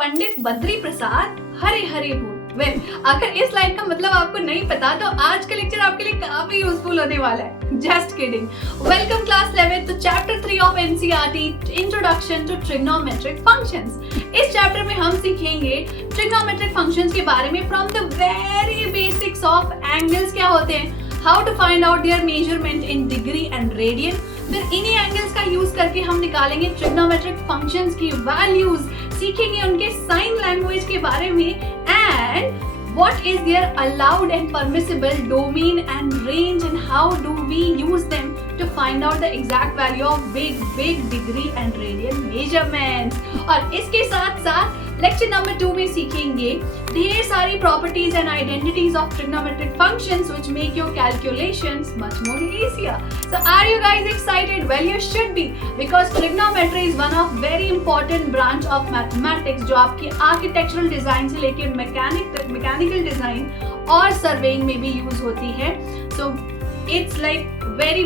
पंडित बद्री प्रसाद हरे हरे बोल। अगर इस लाइन का मतलब आपको नहीं पता तो आज का लेक्चर आपके लिए काफी यूजफुल होने वाला है। Just kidding. Welcome class 11 to chapter 3 of NCERT introduction to trigonometric functions. इस चैप्टर में हम सीखेंगे ट्रिग्नोमेट्रिक फंक्शंस के बारे में from the very basics of angles क्या होते हैं, how to find out their measurement in degree and radian. फिर इन्हीं एंगल्स का यूज करके हम निकालेंगे ट्रिग्नोमेट्रिक फंक्शंस की वैल्यूज, सीखेंगे उनके साइन लैंग्वेज के बारे में and what is their allowed and permissible domain and range and how do we use them to find out the exact value of big degree and radian measurements। और इसके साथ साथ lecture number 2 में सीखेंगे ढेर सारी properties and identities of trigonometric functions which make your calculations much more easier। So are you guys excited? Well, you should be because trigonometry is one of very important branch of mathematics जो आपकी architectural design से लेके mechanical design और surveying में भी use होती है। So it's like very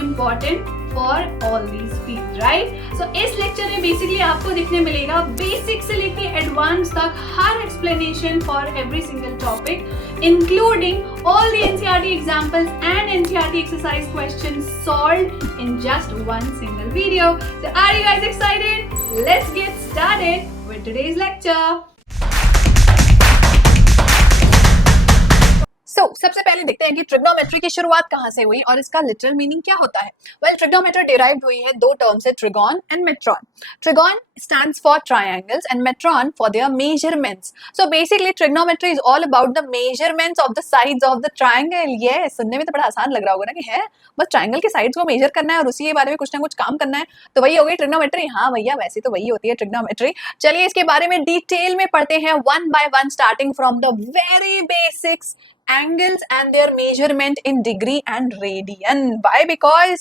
important for all these fields, right? So इस लेक्चर में बेसिकली आपको दिखने मिलेगा बेसिक से लेके एडवांस तक हर explanation for every single topic including all the NCERT examples and NCERT exercise questions solved in just one single video. So are you guys excited? Let's get started with today's lecture। सबसे पहले देखते हैं कि trigonometry की शुरुआत कहां से हुई और इसका लिटरल मीनिंग क्या होता है। वेल, ट्रिग्नोमेट्री डिराइव्ड हुई है दो टर्म से, trigon and metron. Trigon stands for triangles and metron for their measurements. So basically trigonometry is all about the measurements of the sides of the triangle. ये सुनने में तो बड़ा आसान लग रहा होगा ना कि है बस ट्रायंगल के साइड्स को मेजर करना है और उसी के बारे में कुछ ना कुछ काम करना है, तो वही हो गई ट्रिग्नोमेट्री। हाँ भैया, वैसे तो वही होती है ट्रिग्नोमेट्री। चलिए इसके बारे में डिटेल में पढ़ते हैं one by one, starting from the very basics, angles and their measurement in degree and radian। Why? Because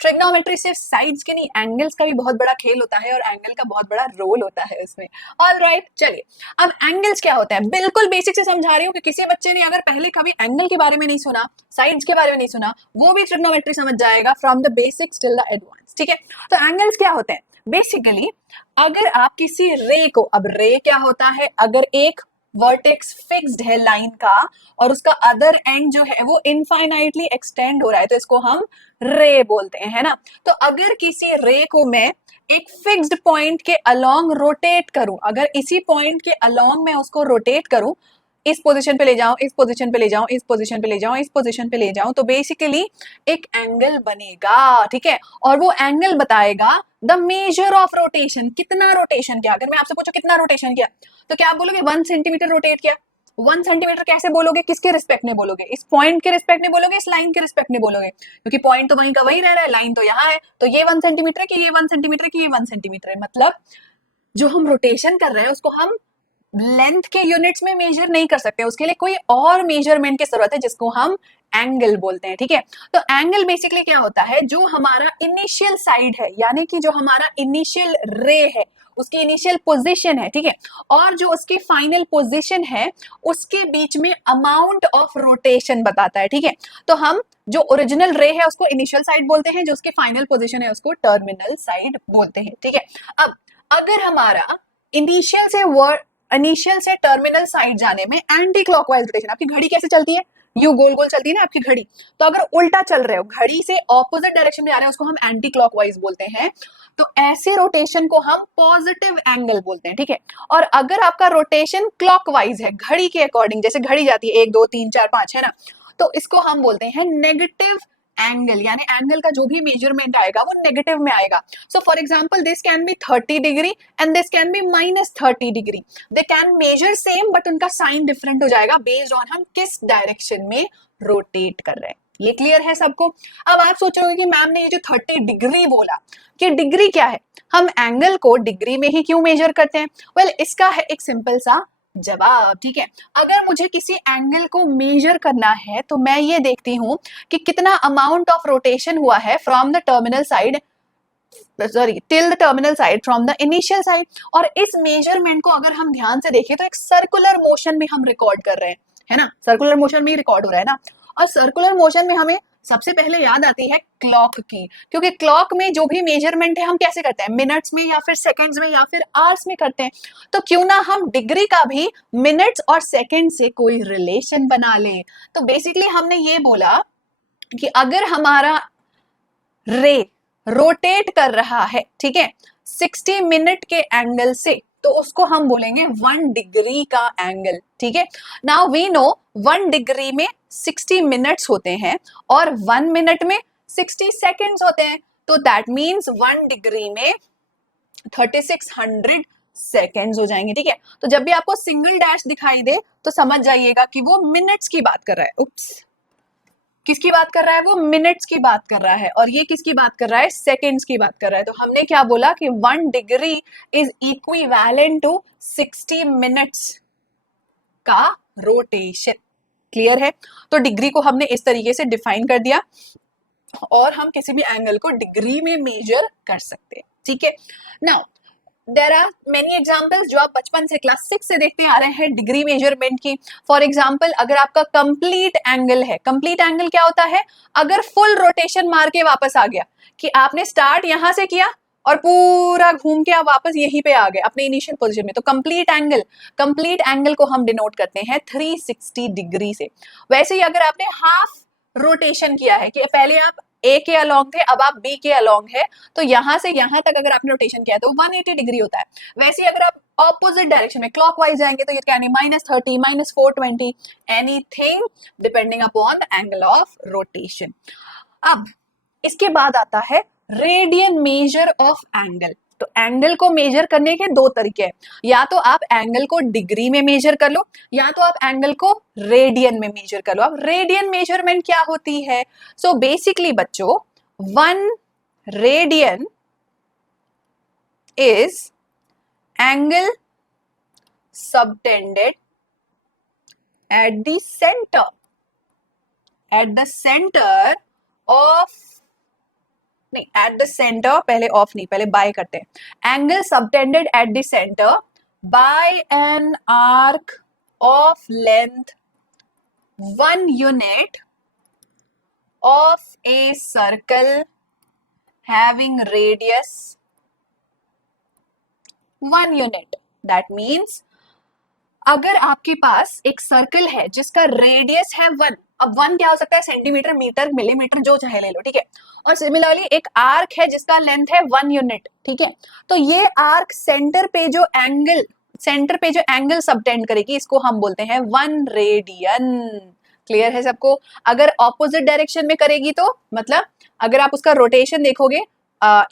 trigonometry सिर्फ साइड्स के नहीं, एंगल्स का भी बहुत बड़ा खेल होता है और एंगल का बहुत बड़ा रोल होता है उसमें। ऑलराइट, चलिए अब एंगल्स क्या होता है बिल्कुल बेसिक से समझा रही हूँ कि किसी बच्चे ने अगर पहले कभी एंगल के बारे में नहीं सुना, साइड्स के बारे में नहीं सुना, वो भी ट्रिग्नोमेट्री समझ जाएगा from the basics till the advance. ठीक है, तो एंगल्स क्या होते हैं बेसिकली, अगर आप किसी रे को, अब रे क्या होता है, अगर एक वर्टेक्स फिक्स्ड है लाइन का और उसका अदर एंड जो है वो इनफाइनाइटली एक्सटेंड हो रहा है तो इसको हम रे बोलते हैं, है ना। तो अगर किसी रे को मैं एक फिक्स्ड पॉइंट के अलोंग रोटेट करूं, अगर इसी पॉइंट के अलोंग मैं उसको रोटेट करूं, इस पोजीशन पे ले जाऊं, इस पोजीशन पे ले जाऊं, इस पोजीशन पे ले जाऊं, इस पोजीशन पे ले जाऊं, तो बेसिकली एक एंगल बनेगा। ठीक है, और वो एंगल बताएगा द मेजर ऑफ रोटेशन, कितना रोटेशन किया। अगर मैं आपसे पूछूं कितना रोटेशन किया तो क्या आप बोलोगे 1 सेंटीमीटर रोटेट किया। 1 सेंटीमीटर कैसे बोलोगे, किसके रिस्पेक्ट में बोलोगे, इस पॉइंट के रिस्पेक्ट में बोलोगे, इस लाइन के रिस्पेक्ट में बोलोगे, क्योंकि पॉइंट तो वहीं का वही रह रहा है, लाइन तो यहाँ है, तो ये 1 सेंटीमीटर की, ये 1 सेंटीमीटर की, ये 1 सेंटीमीटर है। मतलब जो हम रोटेशन कर रहे हैं उसको हम लेंथ के यूनिट्स में मेजर नहीं कर सकते, उसके लिए कोई और मेजरमेंट की जरूरत है जिसको हम एंगल बोलते हैं। ठीक है, तो एंगल बेसिकली क्या होता है, जो हमारा इनिशियल साइड है, यानी कि जो हमारा इनिशियल रे है, उसकी इनिशियल पोजीशन है, ठीक है, और जो उसकी फाइनल पोजीशन है उसके बीच में अमाउंट ऑफ रोटेशन बताता है। ठीक है, तो हम जो ओरिजिनल रे है उसको इनिशियल साइड बोलते हैं, जो उसकी फाइनल पोजीशन है उसको टर्मिनल साइड बोलते हैं। ठीक है, अब अगर हमारा इनिशियल से टर्मिनल साइड जाने में एंटी क्लॉकवाइज रोटेशन, आपकी घड़ी कैसे चलती है, यू गोल गोल चलती है ना आपकी घड़ी, तो अगर उल्टा चल रहे हो, घड़ी से ऑपोजिट डायरेक्शन में जा रहे हैं, उसको हम एंटी क्लॉकवाइज बोलते हैं। तो ऐसे रोटेशन को हम पॉजिटिव एंगल बोलते हैं। ठीक है, और अगर आपका रोटेशन क्लॉकवाइज है, घड़ी के अकॉर्डिंग, जैसे घड़ी जाती है 1 2 3 4 5, है ना, तो इसको हम बोलते हैं नेगेटिव एंगल, यानी एंगल का जो भी मेजरमेंट आएगा वो नेगेटिव में आएगा। So for example this can be 30 degree and this can be -30 degree, they can measure same but उनका साइन डिफरेंट हो जाएगा बेस्ड ऑन हम किस डायरेक्शन में रोटेट कर रहे हैं। ये क्लियर है सबको। अब आप सोच रहे हो कि मैम ने ये जो 30 डिग्री बोला, कि डिग्री क्या है, हम एंगल को डिग्री में ही क्यों मेजर करते हैं। वेल, इसका है एक सिंपल सा जवाब। ठीक है, अगर मुझे किसी एंगल को मेजर करना है तो मैं ये देखती हूं कि कितना अमाउंट ऑफ रोटेशन हुआ है from the terminal side, sorry till the terminal side from the initial side, और इस मेजरमेंट को अगर हम ध्यान से देखें तो एक सर्कुलर मोशन में हम रिकॉर्ड कर रहे हैं, है ना, सर्कुलर मोशन में ही रिकॉर्ड हो रहा है ना, और सर्कुलर मोशन में हमें सबसे पहले याद आती है क्लॉक की, क्योंकि क्लॉक में जो भी मेजरमेंट है हम कैसे करते हैं, मिनट्स में या फिर सेकंड्स में या फिर आवर्स में करते हैं। तो क्यों ना हम डिग्री का भी मिनट्स और सेकंड से कोई रिलेशन बना लें। तो बेसिकली हमने ये बोला कि अगर हमारा रे रोटेट कर रहा है, ठीक है, 60 मिनट के एंगल से, तो उसको हम बोलेंगे 1 डिग्री का एंगल, ठीक है। नाउ वी नो 1 डिग्री में 60 मिनट्स होते हैं और 1 मिनट में 60 सेकंड्स होते हैं, तो दैट मींस 1 डिग्री में 3600 सेकेंड्स हो जाएंगे, ठीक है। तो जब भी आपको सिंगल डैश दिखाई दे तो समझ जाइएगा कि वो मिनट्स की बात कर रहा है। उप्स, किसकी बात कर रहा है, वो मिनट्स की बात कर रहा है, और ये किसकी बात कर रहा है, सेकेंड्स की बात कर रहा है। तो हमने क्या बोला कि 1 degree is equivalent to 60 minutes का रोटेशन। क्लियर है? तो डिग्री को हमने इस तरीके से डिफाइन कर दिया और हम किसी भी एंगल को डिग्री में मेजर कर सकते हैं, ठीक है। Now there are many examples जो आप बचपन से क्लास 6 से देखते आ रहे हैं डिग्री मेजरमेंट की। फॉर एग्जाम्पल, अगर आपका कंप्लीट एंगल है, कंप्लीट एंगल क्या होता है, अगर फुल रोटेशन मार के वापस आ गया, कि आपने स्टार्ट यहां से किया और पूरा घूम के आप वापस यहीं पे आ गए अपने इनिशियल पोजीशन में, तो कंप्लीट एंगल को हम डिनोट करते हैं 360 डिग्री से। वैसे ही अगर आपने हाफ रोटेशन किया है, कि पहले आप ए के अलोंग थे, अब आप बी के अलोंग है, तो यहां से यहां तक अगर आपने रोटेशन किया है तो 180 डिग्री होता है। वैसे ही अगर आप ऑपोजिट डायरेक्शन में क्लॉकवाइज जाएंगे तो ये क्या, -30, -420, anything depending upon the angle of rotation. अब इसके बाद आता है रेडियन मेजर ऑफ एंगल। तो एंगल को मेजर करने के दो तरीके हैं, या तो आप एंगल को डिग्री में मेजर कर लो, या तो आप एंगल को रेडियन में मेजर कर लो। अब रेडियन मेजरमेंट क्या होती है? सो बेसिकली बच्चों, 1 radian is angle subtended at the centre of, नहीं, एट द सेंटर, पहले ऑफ नहीं, पहले बाय करते हैं। Angle subtended at the centre by an arc of length 1 unit of a circle having radius 1 unit. That means अगर आपके पास एक circle है जिसका रेडियस है 1, अब 1 क्या हो सकता है, सेंटीमीटर, मीटर, मिलीमीटर, जो चाहे ले लो, ठीक है। और सिमिलरली एक आर्क है जिसका लेंथ है 1 यूनिट, ठीक है। तो ये आर्क सेंटर पे जो एंगल सबटेंड करेगी, इसको हम बोलते हैं 1 रेडियन। क्लियर है सबको? अगर ऑपोजिट डायरेक्शन में करेगी तो मतलब अगर आप उसका रोटेशन देखोगे,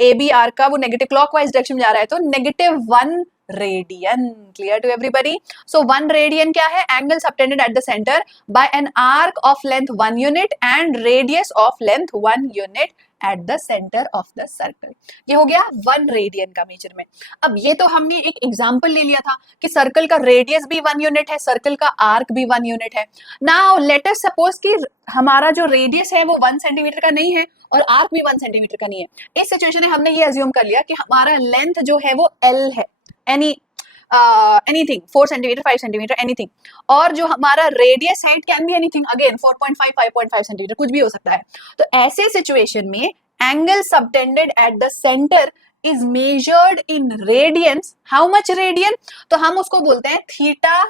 ए बी आर्क का, वो नेगेटिव क्लॉकवाइज डायरेक्शन में जा रहा है, तो -1 radian. Clear to everybody? So 1 radian क्या है, angle subtended at the centre by an arc of length 1 unit and radius of length 1 unit at the centre of the circle. ये हो गया 1 रेडियन का मेजरमेंट। अब ये तो हमने एक एग्जांपल ले लिया था कि सर्कल का रेडियस भी 1 यूनिट है, सर्कल का आर्क भी 1 यूनिट है। नाउ लेट अस सपोज कि हमारा जो रेडियस है वो 1 सेंटीमीटर का नहीं है और आर्क भी 1 सेंटीमीटर का नहीं है। इस सिचुएशन में हमने ये अज्यूम कर लिया कि हमारा लेंथ जो है वो L है, एनीथिंग 4 सेंटीमीटर, 5 सेंटीमीटर, एनीथिंग, और जो हमारा रेडियस है it can be anything, again 4.5, 5.5 centimetre, कुछ भी हो सकता है। तो ऐसे सिचुएशन में angle subtended at the centre is measured in radiance. How much radian? तो हम उसको बोलते हैं थीटा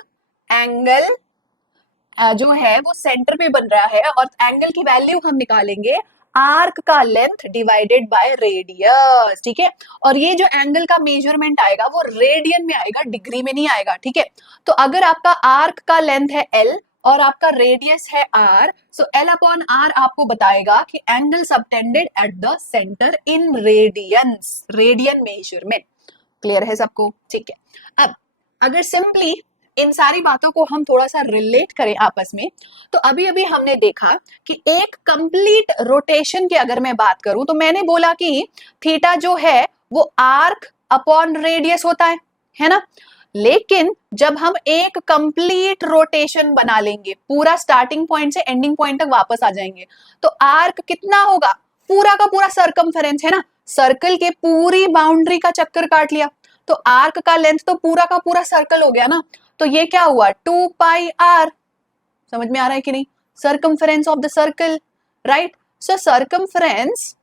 एंगल जो है वो सेंटर पे बन रहा है, और एंगल की वैल्यू हम निकालेंगे आर्क का लेंथ डिवाइडेड बाय रेडियस, ठीक है। और ये जो एंगल का मेजरमेंट आएगा वो रेडियन में आएगा, डिग्री में नहीं आएगा, ठीक है। तो अगर आपका आर्क का लेंथ है L और आपका रेडियस है R, सो L अपॉन R आपको बताएगा कि angle subtended at the centre in radiance, radian measurement. Clear है सबको? ठीक है। अब अगर सिंपली इन सारी बातों को हम थोड़ा सा रिलेट करें आपस में, तो अभी अभी हमने देखा कि एक कंप्लीट रोटेशन की अगर मैं बात करूं तो मैंने बोला कि थीटा जो है वो आर्क अपॉन रेडियस होता है ना। लेकिन जब हम एक कंप्लीट रोटेशन बना लेंगे, पूरा स्टार्टिंग पॉइंट से एंडिंग पॉइंट तक वापस आ जाएंगे, तो आर्क कितना होगा, पूरा का पूरा सर्कमफेरेंस है ना, सर्कल के पूरी बाउंड्री का चक्कर काट लिया, तो आर्क का लेंथ तो पूरा का पूरा सर्कल हो गया ना। तो ये क्या हुआ, 2 पाई r। समझ में आ रहा है कि नहीं? Circumference of the circle, right. So circumference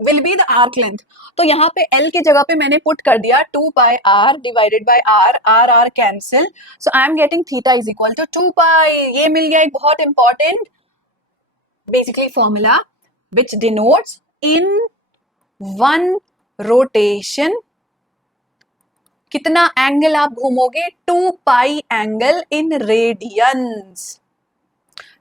will be the arc length. तो यहाँ पे L की जगह पे मैंने पुट कर दिया 2 pi r divided by r cancel, so I am getting theta is equal to 2 pi. ये मिल गया एक बहुत important basically formula which denotes in one rotation कितना एंगल आप घूमोगे, 2 pi angle in radians.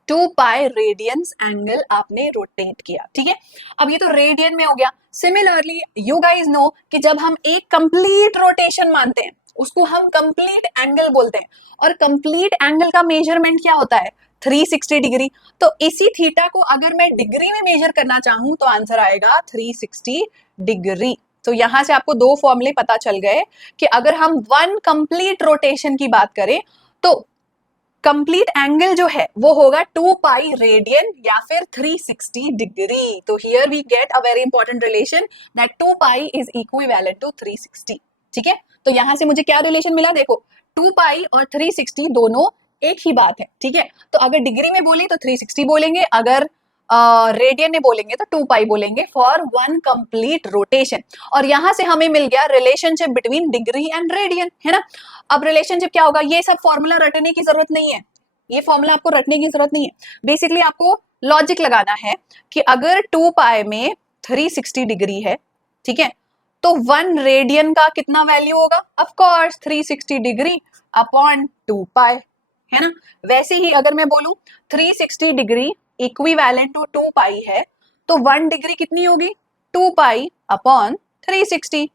2 pi radians angle आपने rotate किया, ठीक है। अब ये तो रेडियन में हो गया। सिमिलरली यू गाइज नो कि जब हम एक कंप्लीट रोटेशन मानते हैं उसको हम कंप्लीट एंगल बोलते हैं, और कंप्लीट एंगल का मेजरमेंट क्या होता है, 360 डिग्री। तो इसी थीटा को अगर मैं डिग्री में मेजर करना चाहूं तो आंसर आएगा 360 डिग्री। तो यहां से आपको दो फॉर्मूले पता चल गए कि अगर हम वन कंप्लीट रोटेशन की बात करें तो कंप्लीट एंगल जो है वो होगा 2 पाई रेडियन या फिर 360 डिग्री। तो here we get a very important relation that 2 pi is equivalent to 360, ठीक है। तो यहां से मुझे क्या रिलेशन मिला, देखो 2 पाई और 360 दोनों एक ही बात है, ठीक है। तो अगर डिग्री में बोले तो 360 बोलेंगे, अगर रेडियन में बोलेंगे तो 2 पाई बोलेंगे फॉर वन कंप्लीट रोटेशन। और यहां से हमें मिल गया relationship between degree and radian, है ना। अब रिलेशनशिप क्या होगा, ये सब फॉर्मूला रटने की जरूरत नहीं है, ये फॉर्मूला आपको रटने की जरूरत नहीं है। बेसिकली आपको लॉजिक लगाना है कि अगर 2 पाई में 360 डिग्री है, ठीक है, तो 1 रेडियन का कितना वैल्यू होगा, ऑफ कोर्स 360 डिग्री अपॉन 2 पाई, है ना। वैसे ही अगर मैं बोलूं 360 डिग्री इक्विवेलेंट टू 2 पाई है तो 1 डिग्री कितनी होगी, 2 पाई अपॉन 360,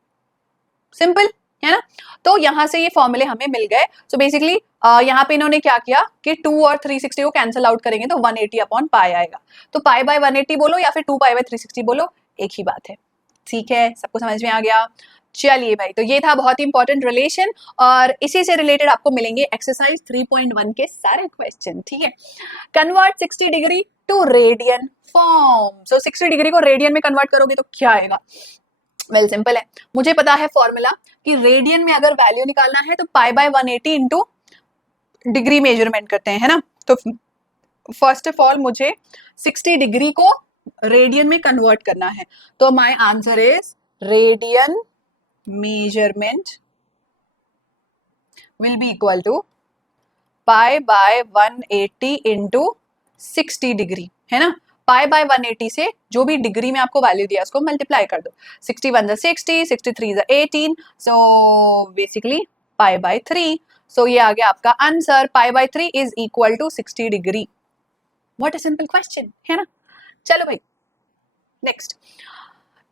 सिंपल, है ना। तो यहां से ये फॉर्मूले हमें मिल गए। सो बेसिकली यहाँ पे इन्होंने क्या किया कि 2 और 360 को कैंसिल आउट करेंगे तो 180 अपॉन पाई आएगा। तो पाई बाय 180 बोलो या फिर 2 पाई बाय 360 बोलो, एक ही बात है, ठीक है। सबको समझ में आ गया। चलिए भाई, तो ये था बहुत ही इंपॉर्टेंट रिलेशन, और इसी से रिलेटेड आपको मिलेंगे एक्सरसाइज 3.1 के सारे क्वेश्चन, ठीक है। Convert 60 degree to radian form. So 60 degree को रेडियन में कन्वर्ट करोगे तो क्या आएगा, वेल सिंपल है, मुझे पता है फॉर्मूला कि रेडियन में अगर वैल्यू निकालना है तो पाई बाय 180 इंटू डिग्री मेजरमेंट करते हैं, है ना। तो फर्स्ट ऑफ ऑल मुझे 60 डिग्री को रेडियन में कन्वर्ट करना है, तो my answer is radian measurement will be equal to pi by 180 into 60 degree, है ना। पाई बाय 180 से जो भी डिग्री में आपको वैल्यू दिया उसको मल्टीप्लाई कर दो, 61 जा 60, 63 जा 18, सो बेसिकली पाई बाय 3। सो ये आ गया आपका answer, pi by 3 is equal to 60 degree. What a simple question, है ना। चलो भाई next,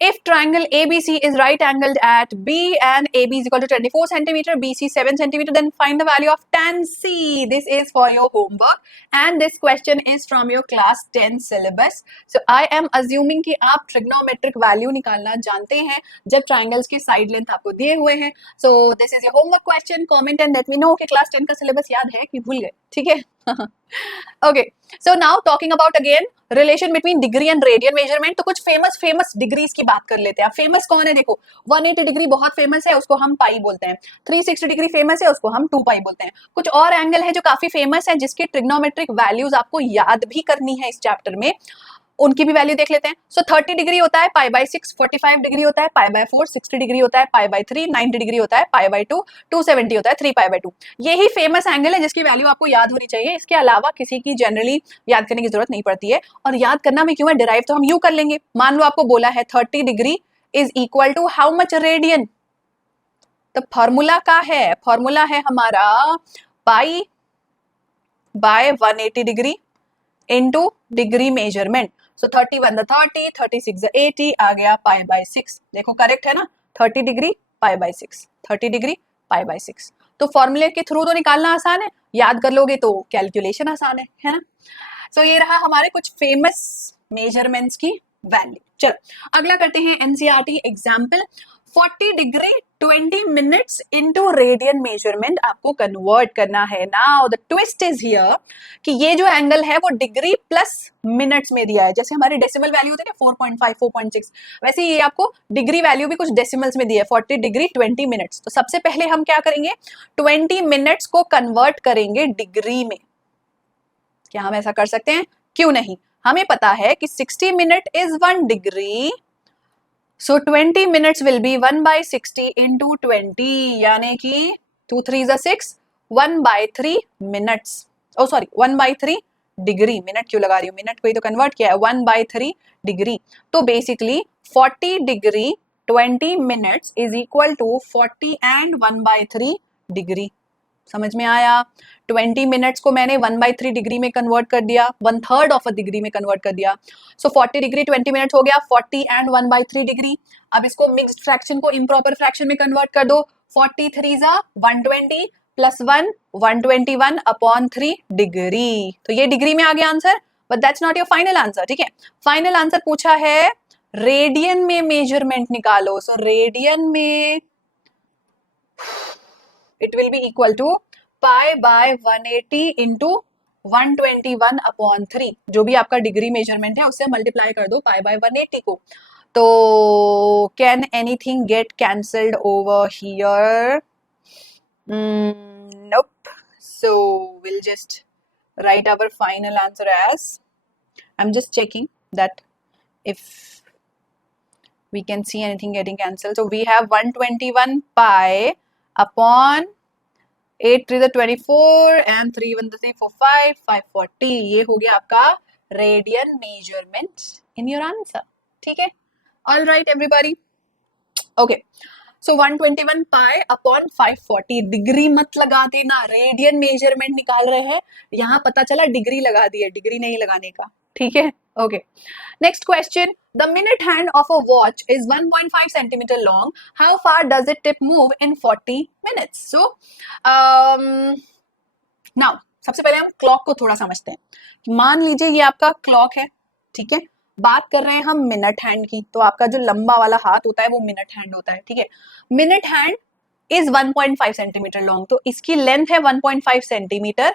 if triangle ABC is right angled at B and AB is equal to 24 centimeter, BC 7 centimeter, then find the value of tan C. This is for your homework and this question is from your class 10 syllabus. So I am assuming कि आप trigonometric value निकालना जानते हैं जब triangles के side length आपको दिए हुए हैं। So this is your homework question. Comment and let me know कि class 10 का syllabus याद है कि भूल गए, ठीक है। Okay, so now talking about again relation between degree and radian measurement. तो कुछ फेमस डिग्रीज की बात कर लेते हैं। फेमस कौन है, देखो 180 डिग्री बहुत फेमस है, उसको हम पाई बोलते हैं। 360 डिग्री फेमस है, उसको हम 2 पाई बोलते हैं। कुछ और एंगल है जो काफी फेमस है, जिसकी ट्रिग्नोमेट्रिक वैल्यूज आपको याद भी करनी है इस चैप्टर में, उनकी भी वैल्यू देख लेते हैं। सो 30 डिग्री होता है पाई बाय 6, 45 डिग्री होता है पाई बाय 4, 60 डिग्री होता है पाई बाय 3, 90 डिग्री होता है पाई बाय 2, 270 होता है 3 पाई बाय 2। यही फेमस एंगल है जिसकी वैल्यू आपको याद होनी चाहिए, इसके अलावा किसी की जनरली याद करने की जरूरत नहीं पड़ती है। और याद करना भी क्यों है, डिराइव तो हम यूं कर लेंगे। मान लो आपको बोला है 30 degree is equal to how much radian, तो फॉर्मूला का है, फॉर्मूला है हमारा pi by 180 degree into degree measurement. So 31 the 30, 36 the 80 आ गया पाई बाय 6। देखो करेक्ट है ना, 30 डिग्री पाई बाय 6, 30 डिग्री पाई बाय 6। तो फॉर्मूले के थ्रू तो निकालना आसान है, याद कर लोगे तो कैलकुलेशन आसान है ना। सो ये रहा हमारे कुछ फेमस मेजरमेंट्स की वैल्यू। चलो अगला करते हैं NCERT example. 40 degree 20 minutes into radian measurement आपको कन्वर्ट करना है। Now the twist is here कि ये जो एंगल है वो डिग्री प्लस मिनट्स में दिया है। जैसे हमारे डेसिमल वैल्यू होती है 4.5, 4.6, वैसे ये आपको डिग्री वैल्यू भी कुछ डेसिमल्स में दिया है, 40 डिग्री 20 मिनट्स। तो सबसे पहले हम क्या करेंगे, 20 मिनट्स को कन्वर्ट करेंगे डिग्री में। क्या हम ऐसा कर सकते हैं, क्यों नहीं। हमें पता है कि 60 minute is 1 degree, so 20 minutes will be 1/60 into 20, यानी कि 2 3 is 6, 1/3 minutes, oh sorry 1/3 degree, minute क्यों लगा रही हूँ, मिनट को ही तो कन्वर्ट किया है, 1/3 डिग्री। तो basically 40 degree 20 minutes is equal to 40 and 1/3 degree. समझ में आया? 20 मिनट्स को मैंने 1/3 डिग्री में कन्वर्ट कर दिया, 1/3 ऑफ अ डिग्री में कन्वर्ट कर दिया। सो 40 डिग्री 20 मिनट्स हो गया, 40 एंड 1/3 डिग्री। अब इसको मिक्स्ड फ्रैक्शन को इम्प्रॉपर फ्रैक्शन में कन्वर्ट कर दो, 40 3 जा 120 प्लस 1 121 अपॉन 3 डिग्री। तो ये डिग्री में आ गया answer, but that's not your final answer. ठीक है, फाइनल आंसर पूछा है रेडियन में मेजरमेंट निकालो। सो रेडियन में it will be equal to pi by 180 into 121 upon 3, जो भी आपका डिग्री मेजरमेंट है उससे मल्टीप्लाई कर दो पाई बाय 180 को। तो can anything get cancelled over here? Nope. So we'll just write our final answer as, I'm just checking that if we can see anything getting cancelled. So we have 121 pi upon 8 3 the 24 and 3 1 the 3 4 5 540, ये हो गया आपका radian measurement in your answer. ठीक है, all right everybody, okay. सो 121 pi upon 540, degree मत लगा देना, radian measurement निकाल रहे हैं, यहाँ पता चला डिग्री लगा दी है, डिग्री नहीं लगाने का। ठीक है, okay. Next question, the minute hand of a watch is 1.5 centimeter long. How far does it tip move in 40 minutes? So, now सबसे पहले हम क्लॉक को थोड़ा समझते हैं। मान लीजिए ये आपका क्लॉक है, ठीक है, बात कर रहे हैं हम मिनट हैंड की, तो आपका जो लंबा वाला हाथ होता है वो मिनट हैंड होता है। ठीक है, minute hand is 1.5 centimetre long, तो इसकी लेंथ है 1.5 सेंटीमीटर।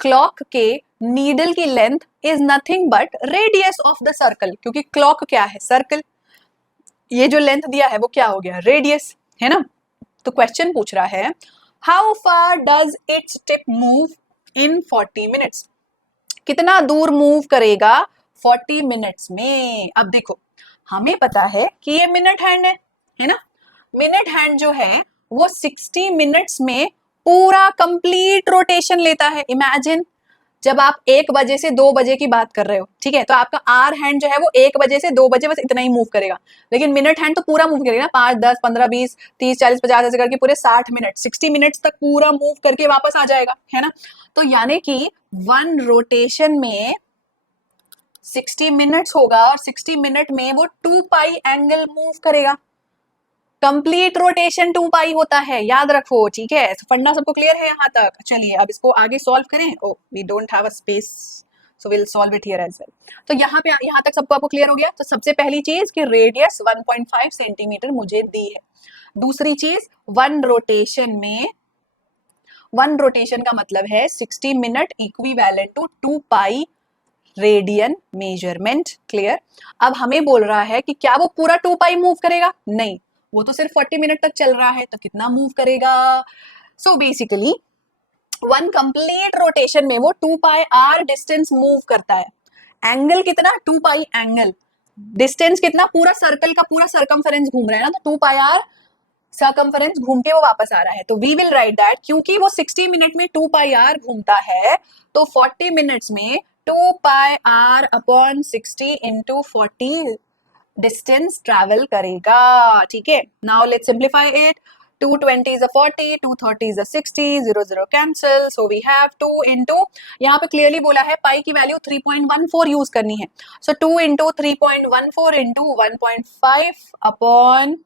क्लॉक के नीडल की length is nothing but radius of the circle, क्योंकि क्लॉक क्या है, सर्कल, ये जो लेंथ दिया है वो क्या हो गया, रेडियस, है ना। तो क्वेश्चन पूछ रहा है how far does its tip move in 40 minutes, कितना दूर मूव करेगा 40 मिनट्स में। अब देखो हमें पता है कि ये मिनट हैंड है ना, मिनट हैंड जो है वो 60 मिनट्स में पूरा कंप्लीट रोटेशन लेता है। इमेजिन जब आप 1 बजे से 2 बजे की बात कर रहे हो, ठीक है, तो आपका आर हैंड जो है वो 1 बजे से 2 बजे बस इतना ही मूव करेगा, लेकिन मिनट हैंड तो पूरा मूव करेगा, 5 10 15 20 30 40 50 ऐसे करके पूरे 60 मिनट 60 मिनट्स तक पूरा मूव करके वापस आ जाएगा, है ना। तो यानी कि 1 रोटेशन में 60 मिनट्स होगा और 60 मिनट में वो 2 पाई एंगल मूव करेगा। कंप्लीट रोटेशन 2 पाई होता है, याद रखो। ठीक है, फंडा सबको क्लियर है यहाँ तक? चलिए अब इसको आगे सॉल्व करें। Oh we don't have a space, so will solve it here as well. तो यहाँ पे यहाँ तक सबको आपको क्लियर हो गया। तो सबसे पहली चीज कि रेडियस 1.5 सेंटीमीटर मुझे दी है। दूसरी चीज 1 रोटेशन में, 1 रोटेशन का मतलब है 60 minute equivalent to 2 pi radian measurement. Clear. अब हमें बोल रहा है कि क्या वो पूरा 2 पाई मूव करेगा? नहीं, वो तो सिर्फ 40 मिनट तक चल रहा है, तो कितना मूव करेगा? सो बेसिकली 1 कंप्लीट रोटेशन में वो 2 पाई आर डिस्टेंस मूव करता है। एंगल कितना? 2 पाई एंगल। डिस्टेंस कितना? पूरा सर्कल का पूरा सर्कमफरेंस घूम रहा है ना, तो 2 पाई आर सर्कमफरेंस घूम के वो वापस आ रहा है। तो वी विल राइट दैट क्योंकि वो 60 मिनट में 2 पाई आर घूमता है, तो 40 मिनट्स में 2 pi R upon 60 into 40 distance travel करेगा। ठीक है, now let's simplify it. 220 is a 40, 230 is a 60, 0 0 cancel, so we have 2 into, यहाँ पे क्लियरली बोला है पाई की वैल्यू 3.14 यूज करनी है। सो 2 into 3.14 into 1.5 upon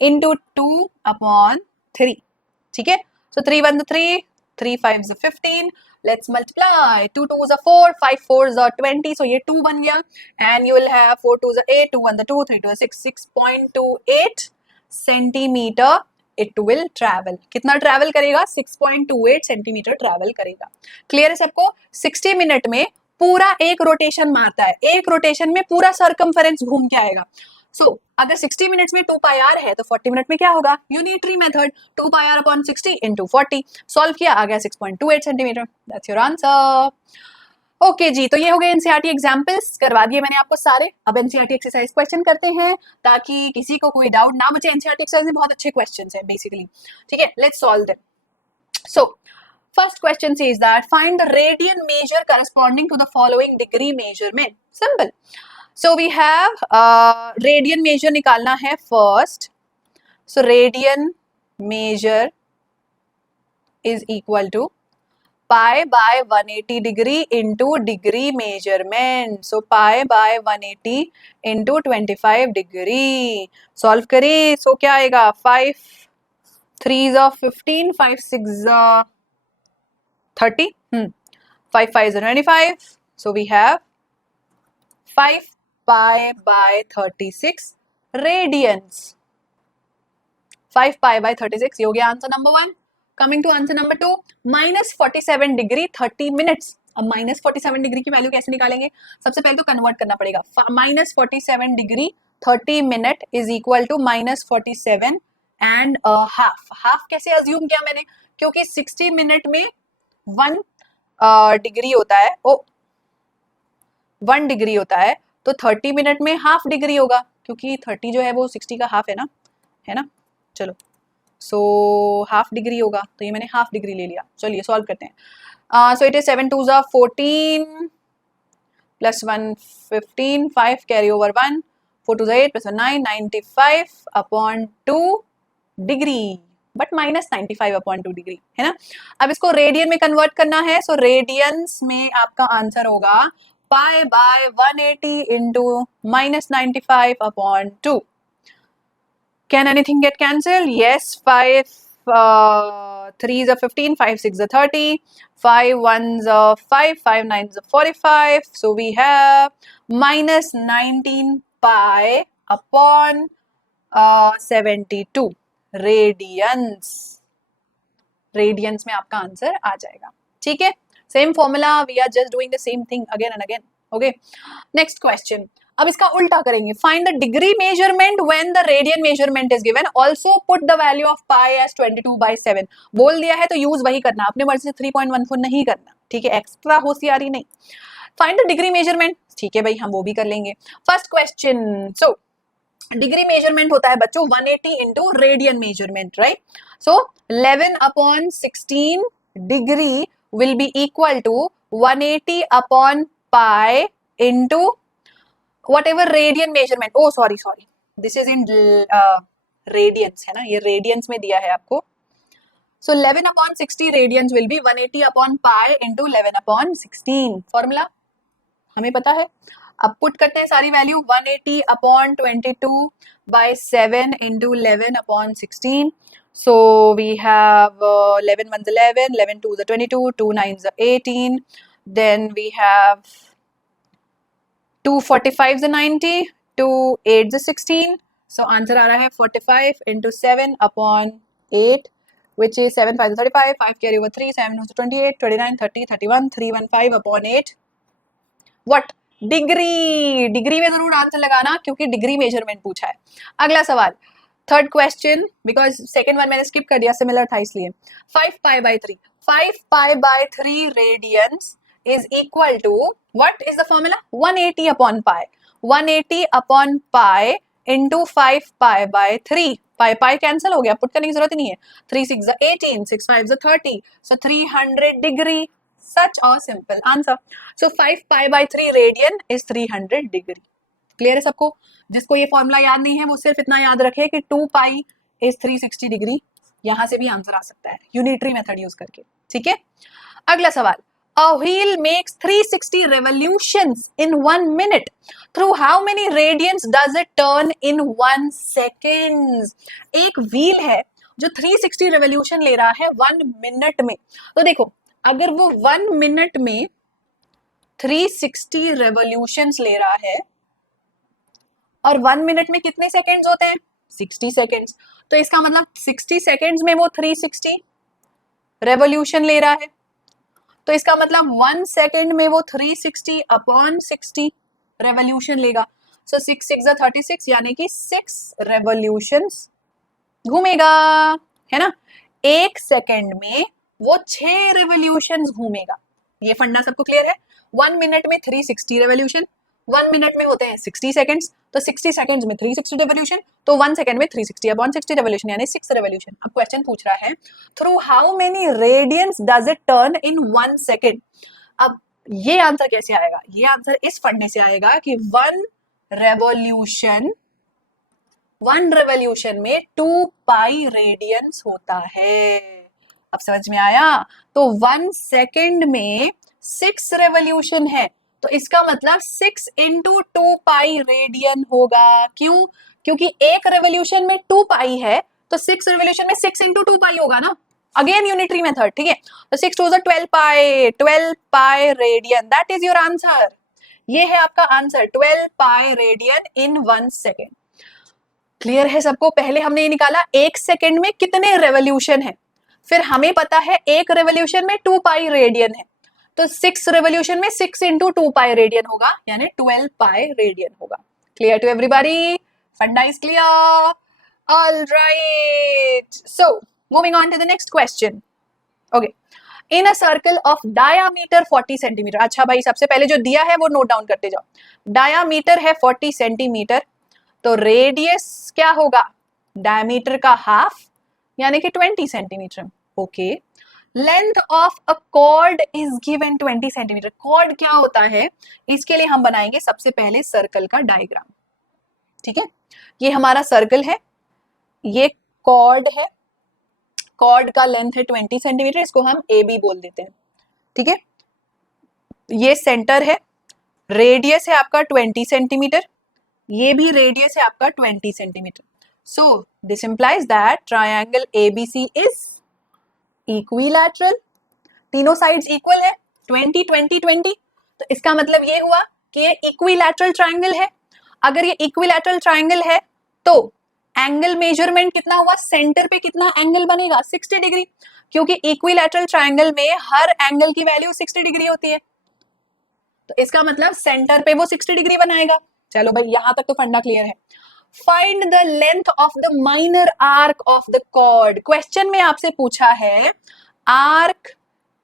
into 2 upon 3। ठीक है, so 3 1 3, 3 5 15, let's multiply, 2 2 is a 4, 5 4 is a 20, so ये 2 बन गया, and you will have 4 2 is a 8, 2 1 the 2, 3 2 is 6, 6.28 centimetre it will travel. कितना ट्रैवल करेगा? 6.28 सेंटीमीटर ट्रैवल करेगा। क्लियर है सबको? 60 मिनट में पूरा एक रोटेशन मारता है, एक रोटेशन में पूरा सर्कमफरेंस घूम के आएगा। सो अगर 60 मिनट्स में 2 पाई आर है तो 40 मिनट में क्या होगा? Unitary method, 2 pi R upon 60 into 40। Solve किया, आ गया 6.28 centimetre. That's your answer. Okay जी, तो ये हो गए एनसीईआरटी एग्जाम्पल्स, करवा दिए मैंने आपको सारे। अब एनसीईआरटी एक्सरसाइज क्वेश्चन करते हैं ताकि किसी को कोई डाउट ना बचे। एनसीईआरटी एक्सरसाइज में बहुत अच्छे क्वेश्चन हैं बेसिकली, ठीक है, let's solve them. So first question says that find the radian measure corresponding to the following degree measurement. Simple. So we have radian measure निकालना है first. So radian measure is equal to pi by 180 degree into degree measurement. So pi by 180 into 25 degree. Solve करें, so क्या आएगा? 5 3s of 15, 5 6 30, 5 5s are 25. So we have 5 pi by 36 radians. 5 pi by 36, ये हो गया answer number 1. Coming to answer number 2, -47 degree 30 minutes. अब -47 degree की value कैसे निकालेंगे? सबसे पहले तो कन्वर्ट करना पड़ेगा. -47 degree 30 minute is equal to -47 and half. Half कैसे अज्यूम किया मैंने? क्योंकि 60 मिनट में 1 डिग्री होता है, 1 डिग्री होता है, तो 30 मिनट में हाफ डिग्री होगा, क्योंकि 30 जो है वो 60 का हाफ है ना. चलो, सो हाफ डिग्री होगा, तो ये मैंने हाफ डिग्री ले लिया. चलिए सॉल्व करते हैं. सो it is 7 2s are 14 plus 1 15, 5 carry over 1, 4 2s are 8 plus 1 9, 95 upon 2 degree, but -95 upon 2 degree है ना. अब इसको रेडियन में कन्वर्ट करना है. सो रेडियंस में आपका आंसर होगा पाई by 180 into -95 upon 2. Can anything get cancel? Yes. 5 3s are 15, 5 6s are 30, 5 1s are 5, 5 9s are 45. So we have -19 pi upon 72 radians. Radians में आपका आंसर आ जाएगा. ठीक है, same formula, we are just doing the same thing again and again. Okay, next question. अब इसका उल्टा करेंगे. Find the degree measurement when the radian measurement is given. Also put the value of pi as 22/7. बोल दिया है तो use वही करना, अपने मर्जी से 3.14 नहीं करना. ठीक है, एक्स्ट्रा होशियारी नहीं. Find the degree measurement. ठीक है भाई, हम वो भी कर लेंगे. First question. So degree measurement होता है बच्चों 180 into radian measurement, right. So 11 upon 16 degree will be equal to 180 upon pi into whatever radian measurement. Oh sorry, this is in radians है ना, ये रेडियंस में दिया है आपको. So 11 upon 60 radians will be 180 upon pi into 11 upon 16. Formula हमें पता है. अब पुट करते हैं सारी value. 180 upon 22/7 into 11 upon 16. So we have 11 1s 11, 11 2s 22, 2 9s 18, then we have 2 45s 90, 2 8s 16. So answer आ रहा है 45 into 7 upon 8, which is 7 5 35, 5 carry over 3, 7 28, 29 30 31, 315 upon 8. What? Degree. Degree में जरूर आंसर लगाना, क्योंकि डिग्री मेजरमेंट पूछा है. अगला सवाल, third question, because second one मैंने स्किप कर दिया, सिमिलर था इसलिए. 5 pi by 3. 5 pi by 3 radians is equal to what is the formula? 180 upon pi. 180 upon pi into 5 pi by 3. Pi cancel हो गया, पुट करने की जरूरत ही नहीं है. 3 6 18, 6 5 30, so 300 degree. Such a simple answer. So 5 pi by 3 radian is 300 degree. Clear है सबको? जिसको ये फॉर्मूला याद नहीं है वो सिर्फ इतना याद रखे कि 2 pi is 360 डिग्री. यहां से भी आंसर आ सकता है यूनिटरी मेथड यूज करके. ठीक है, अगला सवाल. A wheel makes 360 revolutions in 1 minute. Through how many radians does it turn in 1 second? एक व्हील है जो 360 रेवोल्यूशन ले रहा है 1 मिनट में. तो देखो, अगर वो 1 मिनट में 360 रेवोल्यूशंस ले रहा है, और 1 मिनट में कितने सेकेंड्स होते हैं? 60 सेकेंड्स. तो इसका मतलब 60 सेकेंड्स में वो 360 रेवोल्यूशन ले रहा है. तो इसका मतलब 1 सेकेंड में वो 360 अपॉन 60 रेवोल्यूशन लेगा. सो 6 6 36, यानी कि 6 रेवोल्यूशंस घूमेगा, है ना. 1 सेकेंड में वो 6 रेवोल्यूशंस घूमेगा. ये फंडा सबको क्लियर है। 1 मिनट में 360 रेवोल्यूशन, 1 मिनट में होते हैं 60 सेकंड्स, तो 60 सेकंड्स में 360 रेवोल्यूशन, तो 1 सेकंड में 360 अपॉन 60 रेवोल्यूशन यानी 6 रेवोल्यूशन। अब क्वेश्चन पूछ रहा है through how many radians does it turn in 1 second. अब ये आंसर कैसे आएगा, ये आंसर इस फंडे से आएगा कि 1 रेवोल्यूशन में 2 पाई रेडियंस होता है। अब समझ में आया। तो 1 सेकंड में 6 रेवोल्यूशन है, तो इसका मतलब 6 इंटू 2 पाई रेडियन होगा। क्यों? क्योंकि एक रेवोल्यूशन में 2 पाई है, तो 6 रेवोल्यूशन में 6 इंटू 2 पाई होगा ना। अगेन यूनिटरी मेथड, ठीक है। तो 6 to 12 pi radian, that is your answer. ये है आपका answer, 12 pi radian in 1 second. Clear है सबको? पहले हमने ये निकाला 1 सेकेंड में कितने रेवोल्यूशन है, फिर हमें पता है एक रेवोल्यूशन में 2 पाई रेडियन है, तो 6 रेवोल्यूशन में 6 इंटू 2 पाई रेडियन होगा यानी 12 पाई रेडियन होगा। Clear to everybody? Funda is clear? All right, so moving on to the next question. Okay, in a circle of diameter 40 centimetre. अच्छा भाई, सबसे पहले जो दिया है वो नोट डाउन करते जाओ। डायामीटर है 40 सेंटीमीटर, तो रेडियस क्या होगा? डायमीटर का हाफ यानी कि 20 centimetre. Okay, length of a chord is given 20 centimetre. Chord क्या होता है, इसके लिए हम बनाएंगे सबसे पहले सर्कल का डायग्राम। ठीक है, ये हमारा सर्कल है, ये कॉर्ड है, कॉर्ड का लेंथ है 20 सेंटीमीटर, इसको हम ए बी बोल देते हैं। ठीक है, ये सेंटर है, रेडियस है आपका 20 सेंटीमीटर, ये भी रेडियस है आपका 20 centimetre. So this implies that triangle ABC is equilateral. तीनों साइड्स इक्वल है, 20 20 20, तो इसका मतलब ये हुआ कि ये इक्विलैटरल ट्रायंगल है। अगर ये इक्विलैटरल ट्रायंगल है तो एंगल मेजरमेंट कितना हुआ, सेंटर पे कितना एंगल बनेगा? 60 डिग्री, क्योंकि इक्विलैटरल ट्रायंगल में हर एंगल की वैल्यू 60 डिग्री होती है, तो इसका मतलब सेंटर पे वो 60 डिग्री बनाएगा। चलो भाई, यहां तक तो फंडा क्लियर है। Find the length of the minor arc of the chord. Question में आपसे पूछा है arc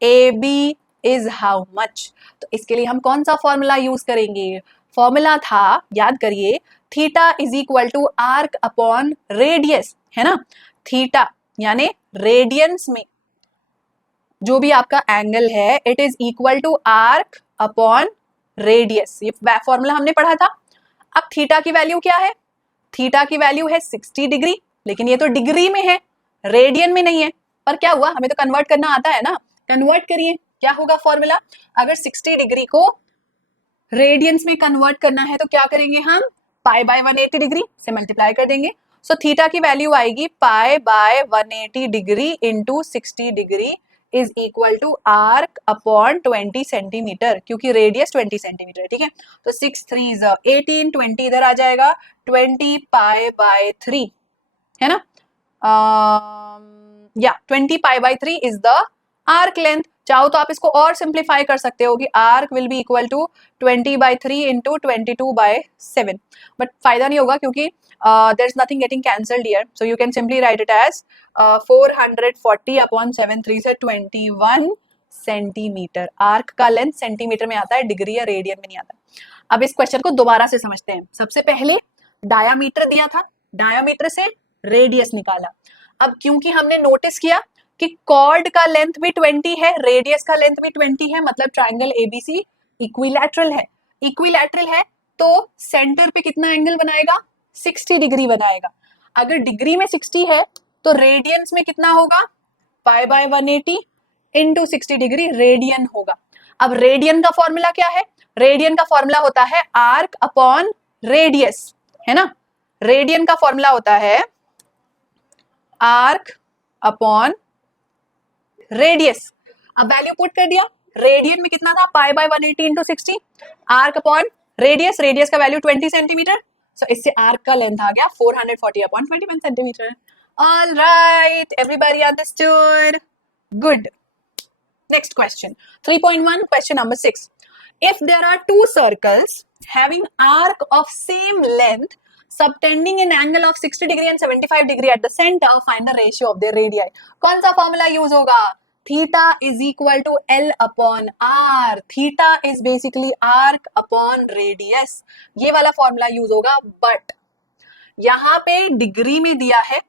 A B is how much, तो इसके लिए हम कौन सा फॉर्मूला यूज करेंगे? फॉर्मूला था, याद करिए, theta is equal to arc upon radius, है ना। थीटा यानी रेडियंस में जो भी आपका एंगल है, it is equal to arc upon radius. ये फॉर्मूला हमने पढ़ा था। अब थीटा की वैल्यू क्या है? थीटा की वैल्यू है 60 डिग्री, लेकिन ये तो डिग्री में है, रेडियन में नहीं है। पर क्या हुआ, हमें तो कन्वर्ट करना आता है ना, कन्वर्ट करिए। क्या होगा फॉर्मूला? अगर 60 डिग्री को रेडियंस में कन्वर्ट करना है तो क्या करेंगे हम? पाई बाय 180 डिग्री से मल्टीप्लाई कर देंगे। सो थीटा की वैल्यू आएगी pi by 180 degree into 60 degree is equal to arc upon 20 centimetre, क्योंकि रेडियस 20 सेंटीमीटर है। ठीक है, तो 6 3 18, 20 इधर आ जाएगा, 20 पाई बाय 3, है ना। या 20 पाई by 3 is the arc length. चाहो तो आप इसको और सिंप्लीफाई कर सकते हो कि arc will be equal to 20 by 3 into 22 by 7, but फायदा नहीं होगा क्योंकि there is nothing getting cancelled here, so you can simply write it as 440 upon 7 3 से 21 सेंटीमीटर। आर्क का लेंथ सेंटीमीटर में आता है, डिग्री या रेडियन में नहीं आता। अब इस क्वेश्चन को दोबारा से समझते हैं। सबसे पहले डायामीटर दिया था, डायामीटर से रेडियस निकाला। अब क्योंकि हमने नोटिस किया कि कॉर्ड का लेंथ भी 20 है, रेडियस का लेंथ भी 20 है, मतलब ट्राइंगल एबीसी इक्विलैटरल है। इक्विलैटरल है तो सेंटर पे कितना एंगल बनाएगा? 60 डिग्री बनाएगा। अगर डिग्री में 60 है तो रेडियंस में कितना होगा? पाई बाय 180 इंटू 60 डिग्री रेडियन होगा। अब रेडियन का फॉर्मूला क्या है? रेडियन का फॉर्मूला होता है आर्क अपॉन रेडियस, है ना। रेडियन का फॉर्मूला होता है आर्क अपॉन रेडियस। अब वैल्यू पुट कर दिया, रेडियन में कितना था? Pi by 180 into 60, arc upon radius, radius का वैल्यू 20 सेंटीमीटर, सो इससे आर्क का लेंथ आ गया 440 upon 21 centimetre. All right, everybody understood? Good. Next question 3.1, question number 6। If there are two circles having arc of same length subtending an angle of 60 degree and 75 degree at the center, find the ratio of their radii। कौन सा formula use होगा? Theta is equal to L upon R. Theta is basically arc upon radius. ये वाला formula use होगा, but यहां पे degree में दिया है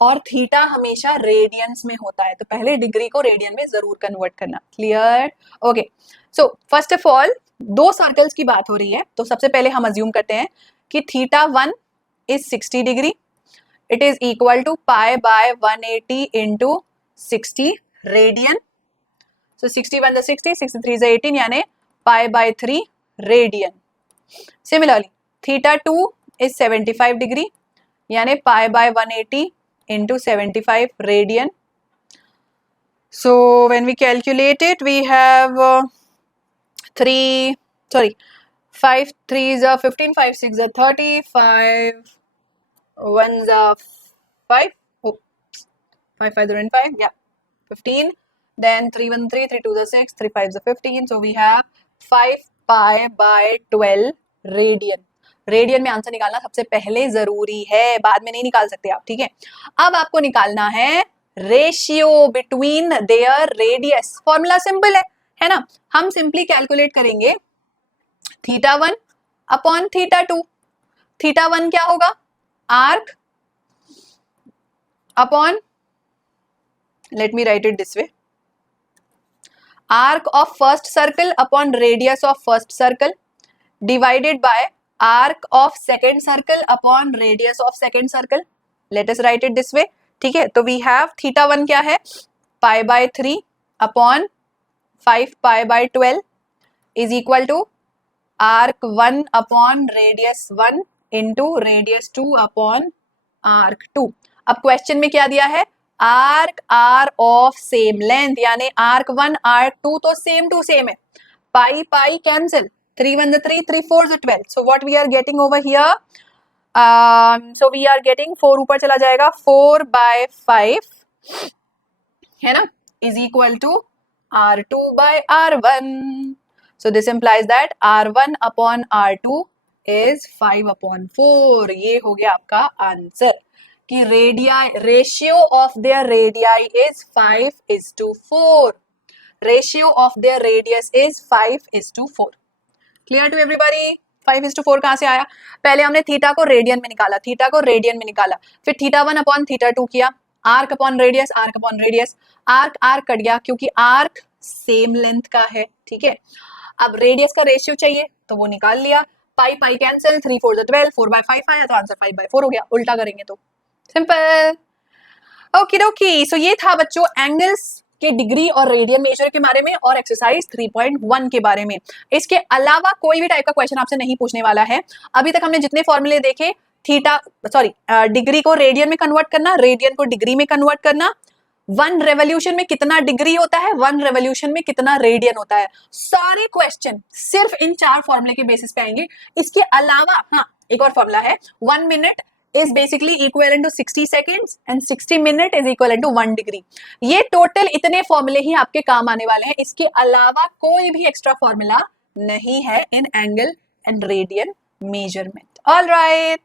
और थीटा हमेशा रेडियंस में होता है, तो पहले डिग्री को रेडियन में जरूर कन्वर्ट करना. Clear? Okay. So first of all दो सर्कल्स की बात हो रही है, तो सबसे पहले हम अज्यूम करते हैं कि theta 1 is 60 degree. It is equal to pi by 180 into 60 radian. So 61 the 60, 63 the 18, यानी pi by 3 radian. Similarly theta 2 is 75 degree, यानी pi by 180 into 75 radian. So when we calculate it, we have 5 3s are 15, 5 6 are 30, 5 1s are 5, oh, 5 5 are 5, yeah, 15. Then 3 1 3, 3 2 are 6, 3 5 are 15. So we have 5 pi by 12 radian. Radian में answer निकालना सबसे पहले जरूरी है, बाद में नहीं निकाल सकते आप, ठीक है. अब आपको निकालना है ratio between their radius. Formula simple है ना. हम सिंपली कैलकुलेट करेंगे थीटा 1 अपॉन थीटा 2. थीटा 1 क्या होगा? Arc upon, let me right it this way, arc of first circle upon radius of first circle divided by arc of second circle upon radius of second circle. Let us write it this way. ठीक है, तो we have theta 1 क्या है? pi by 3 upon 5 pi by 12 is equal to arc 1 upon radius 1 into radius 2 upon arc 2. अब question में क्या दिया है? arc are of same length, यानी arc 1 arc 2 तो सेम टू सेम है. pi pi cancel, 3 1 the 3, 3 4 the 12. So what we are getting over here, so we are getting 4 ऊपर चला जाएगा, 4 by 5 है ना, is equal to R2 by R1. So this implies that R1 upon R2 is 5 upon 4. ये हो गया आपका answer कि ratio of their radii is 5:4. Ratio of their radius is 5:4. Clear to everybody? 5:4 कहां से आया? पहले हमने थीटा को रेडियन में निकाला, थीटा को रेडियन में निकाला, फिर थीटा 1 अपॉन थीटा 2 किया, arc upon radius, arc upon radius, arc arc cut गया क्योंकि आर्क सेम लेंथ का है, ठीक है. अब रेडियस का रेशियो चाहिए तो वो निकाल लिया, पाई पाई कैंसिल, 3 4 12, 4 by 5 आया तो आंसर 5/4 हो गया. उल्टा करेंगे तो सिंपल. ओके डोकी. सो ये था बच्चों एंगल्स के डिग्री और रेडियन मेजर के बारे में और एक्सरसाइज 3.1 के बारे में. इसके अलावा कोई भी टाइप का क्वेश्चन आपसे नहीं पूछने वाला है. अभी तक हमने जितने फॉर्मूले देखे, डिग्री को रेडियन में कन्वर्ट करना, रेडियन को डिग्री में कन्वर्ट करना, 1 रेवोल्यूशन में कितना डिग्री होता है, 1 रेवोल्यूशन में कितना रेडियन होता है, सारे क्वेश्चन सिर्फ इन 4 फॉर्मूले के बेसिस पे आएंगे. इसके अलावा हाँ एक और फॉर्मूला है, 1 minute is basically equivalent to 60 seconds and 60 minute is equivalent to 1 degree. ये टोटल इतने फॉर्मूले ही आपके काम आने वाले हैं. इसके अलावा कोई भी एक्स्ट्रा फॉर्मूला नहीं है in angle and radian measurement. Alright,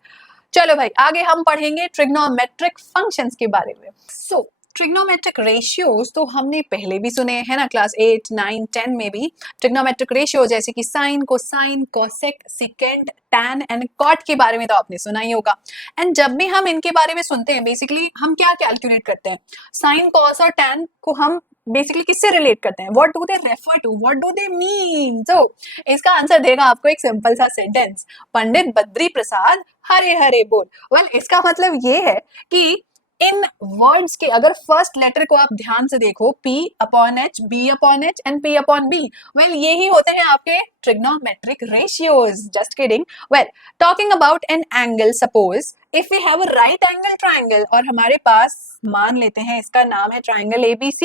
चलो भाई आगे हम पढ़ेंगे ट्रिग्नोमेट्रिक फंक्शंस के बारे में. सो ट्रिग्नोमेट्रिक रेशियोज तो हमने पहले भी सुने हैं ना, क्लास 8 9 10 में भी. ट्रिग्नोमेट्रिक रेशियो जैसे कि sine, cosine, cosec, second, tan and cot के बारे में तो आपने सुना ही होगा. एंड जब भी हम इनके बारे में सुनते हैं बेसिकली हम क्या कैलकुलेट करते हैं? साइन, कॉस और टैन को हम बेसिकली किससे रिलेट करते हैं? What do they refer to, what do they mean? तो इसका आंसर देगा आपको एक सिंपल सा सेंटेंस, पंडित बद्री प्रसाद हरे हरे बोल. वेल इसका मतलब ये है कि इन वर्ड्स के अगर फर्स्ट लेटर को आप ध्यान से देखो, P upon H, B upon H and P upon B, well यही होते हैं आपके trigonometric ratios. Just kidding. Well talking about an angle, suppose if we have a right angle triangle और हमारे पास मान लेते हैं इसका नाम है triangle ABC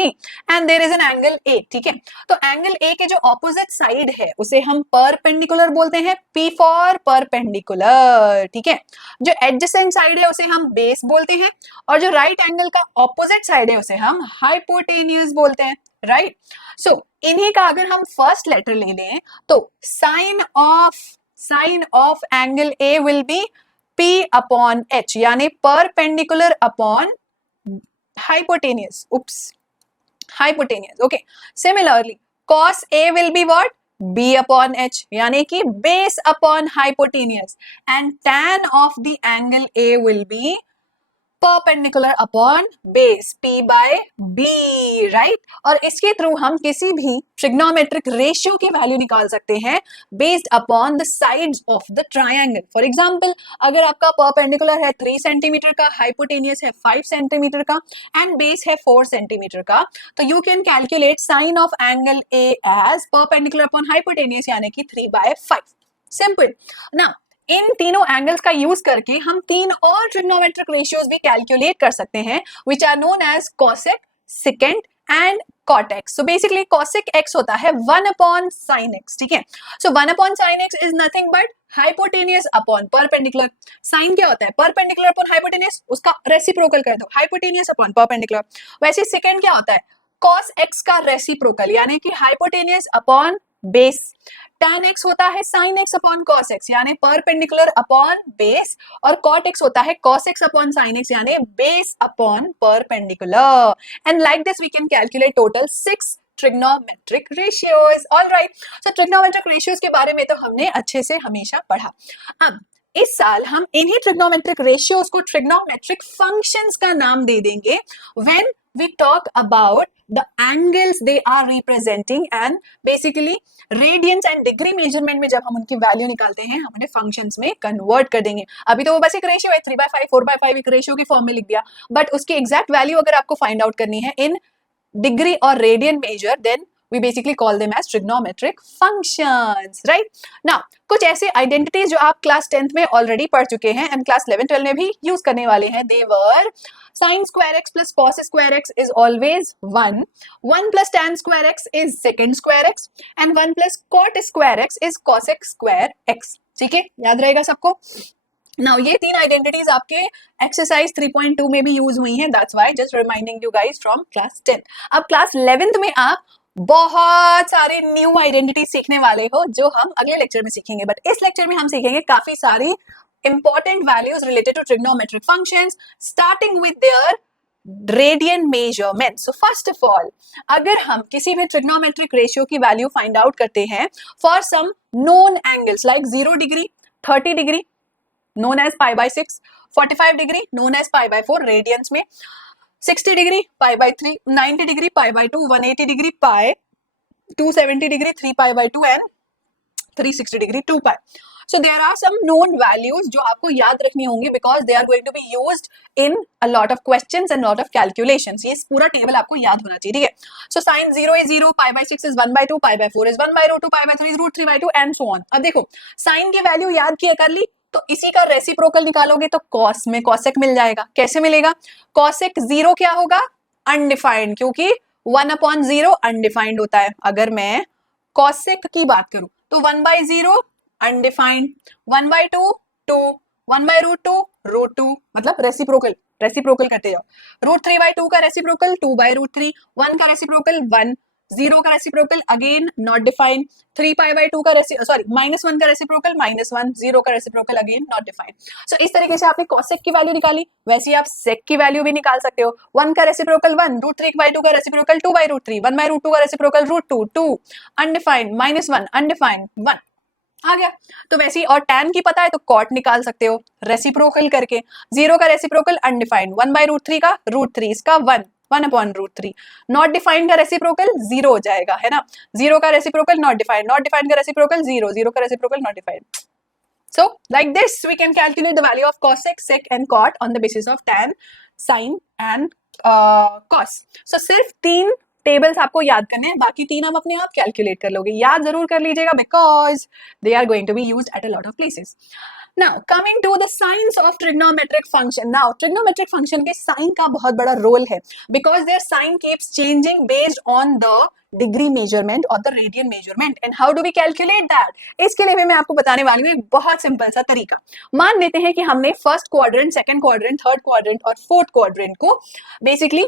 and there is an angle A, ठीक है. तो एंगल A के जो ऑपोजिट साइड है उसे हम परपेंडिकुलर बोलते हैं, P फॉर परपेंडिकुलर, ठीक है. जो एडजेसेंट साइड है उसे हम बेस बोलते हैं और जो राइट एंगल का ऑपोजिट साइड है उसे हम हाइपोटेन्यूज बोलते हैं, राइट. सो इन्हीं का अगर हम फर्स्ट लेटर ले लें तो sine of angle A will be P upon H, यानी perpendicular upon hypotenuse. Oops, hypotenuse. Okay, similarly cos A will be what? B upon H, यानी कि base upon hypotenuse, and tan of the angle A will be perpendicular upon base P by B, right. और इसके through हम किसी भी trigonometric ratio की value निकाल सकते हैं based upon the sides of the triangle. For example, अगर आपका परपेंडिकुलर है 3 सेंटीमीटर का, हाइपोटेनियस है 5 सेंटीमीटर का एंड बेस है 4 सेंटीमीटर का, तो you can calculate sine of angle A as perpendicular upon hypotenuse, यानी कि 3/5. सिंपल. नाउ इन तीनों एंगल्स का यूज करके हम तीन और ट्रिग्नोमेट्रिक रेशियोज भी कैलकुलेट कर सकते हैं which are known as cosec, second and cot x. So basically cosec x होता है 1 upon sin x, ठीक है. So 1 upon sin x is nothing but hypotenuse upon perpendicular. sin क्या होता है? perpendicular upon hypotenuse, उसका रेसिप्रोकल कर दो, hypotenuse upon perpendicular. वैसे second क्या होता है? cos x का रेसिप्रोकल, यानी कि hypotenuse upon base. tan x होता है sin x upon cos x, यानी perpendicular upon base, और cot x होता है cos x upon sin x, यानी base upon perpendicular. And like this we can calculate total 6 trigonometric ratios. All right. So trigonometric ratios के बारे में तो हमने अच्छे से हमेशा पढ़ा. अब इस साल हम इन्हीं ट्रिग्नोमेट्रिक रेशियोज को ट्रिग्नोमेट्रिक फंक्शंस का नाम दे देंगे when we talk about the angles they are representing, and basically radians and degree measurement में जब हम उनकी वैल्यू निकालते हैं हम उन्हें फंक्शंस में कन्वर्ट कर देंगे. अभी तो वो बस एक रेशियो है 3/5 4/5 एक रेशियो के फॉर्म में लिख दिया, बट उसकी एग्जैक्ट वैल्यू अगर आपको फाइंड आउट करनी है इन डिग्री और radian measure, then we basically call them as trigonometric functions, right? Now कुछ ऐसे आइडेंटिटीज जो आप क्लास 10th में ऑलरेडी पढ़ चुके हैं एंड क्लास 11 12 में भी यूज करने वाले हैं. they were sin square x plus cos square x is always 1, 1 plus tan square x is secant square x, and 1 plus cot square x is cosec square x. ठीक है, याद रहेगा सबको. Now ये तीन आइडेंटिटीज आपके एक्सरसाइज 3.2 में भी यूज हुई हैं, that's why just reminding you guys from class 10. अब क्लास 11th में आप बहुत सारे न्यू आइडेंटिटी सीखने वाले हो जो हम अगले लेक्चर में सीखेंगे, बट इस लेक्चर में हम सीखेंगे काफी सारी important values related to trigonometric functions starting with their radian measurement. So first of all, अगर हम किसी भी ट्रिग्नोमेट्रिक रेशियो की वैल्यू फाइंड आउट करते हैं for some known angles like 0 degree, 30 degree known as pi by 6, 45 degree known as pi by 4 radiance में, 60 degree pi by 3, 90 degree pi by 2, 180 degree pi, 270 degree 3 pi by 2 and 360 degree 2 pi. So there are some known values जो आपको याद रखनी होंगी because they are going to be used in a lot of questions and lot of calculations. ये पूरा table आपको याद होना चाहिए, ठीक है. So sin 0 is 0, pi by 6 is 1/2, pi by 4 is 1/√2, pi by 3 is √3/2 and so on. अब देखो sin की वैल्यू याद किया कर ली, तो इसी का रेसिप्रोकल निकालोगे तो cos में cosec मिल जाएगा. कैसे मिलेगा? cosec 0 क्या होगा? अनडिफाइंड, क्योंकि 1/0 अनडिफाइंड होता है. अगर मैं cosec की बात करूं तो 1/0 अनडिफाइंड, 1/2 2, 1/√2 √2, मतलब रेसिप्रोकल रेसिप्रोकल करते जाओ. √3/2 का रेसिप्रोकल 2/√3, 1 का रेसिप्रोकल 1, 0 का reciprocal again not defined, 3 pi by 2 का -1 का रेसिप्रोकल -1, 0 का रेसिप्रोकल अगेन नॉट डिफाइंड. सो इस तरीके से आपने cosec की वैल्यू निकाली, वैसे ही आप sec की वैल्यू भी निकाल सकते हो. 1 का रेसिप्रोकल 1, √3/2 का रेसिप्रोकल 2/√3, 1/√2 का रेसिप्रोकल √2, 2 अनडिफाइंड, -1 अनडिफाइंड 1 आ गया. तो वैसे ही, और tan की पता है तो cot निकाल सकते हो रेसिप्रोकल करके. 0 का रेसिप्रोकल अनडिफाइंड, 1/√3 का √3, इसका 1/√3. नॉट डिफाइंड का रेसिप्रोकल 0 हो जाएगा, है ना. 0 का reciprocal not defined, not defined का रेसिप्रोकल 0, 0 का reciprocal not defined. So like this we can calculate the value of cosec, sec and cot on the basis of tan, sin and cos. So सिर्फ 3 tables आपको याद करने हैं, बाकी 3 आप अपने आप कैलकुलेट कर लोगे. याद जरूर कर लीजिएगा because they are going to be used at a lot of places. Now coming to the signs of trigonometric function. Now trigonometric function के sign का बहुत बड़ा रोल है because their sign keeps changing based on the degree measurement or the radian measurement. And how do we calculate that? इसके लिए भी मैं आपको बताने वाली हूँ एक बहुत सिंपल सा तरीका. मान लेते हैं कि हमने first quadrant, second quadrant, third quadrant और फोर्थ क्वाड्रेंट को बेसिकली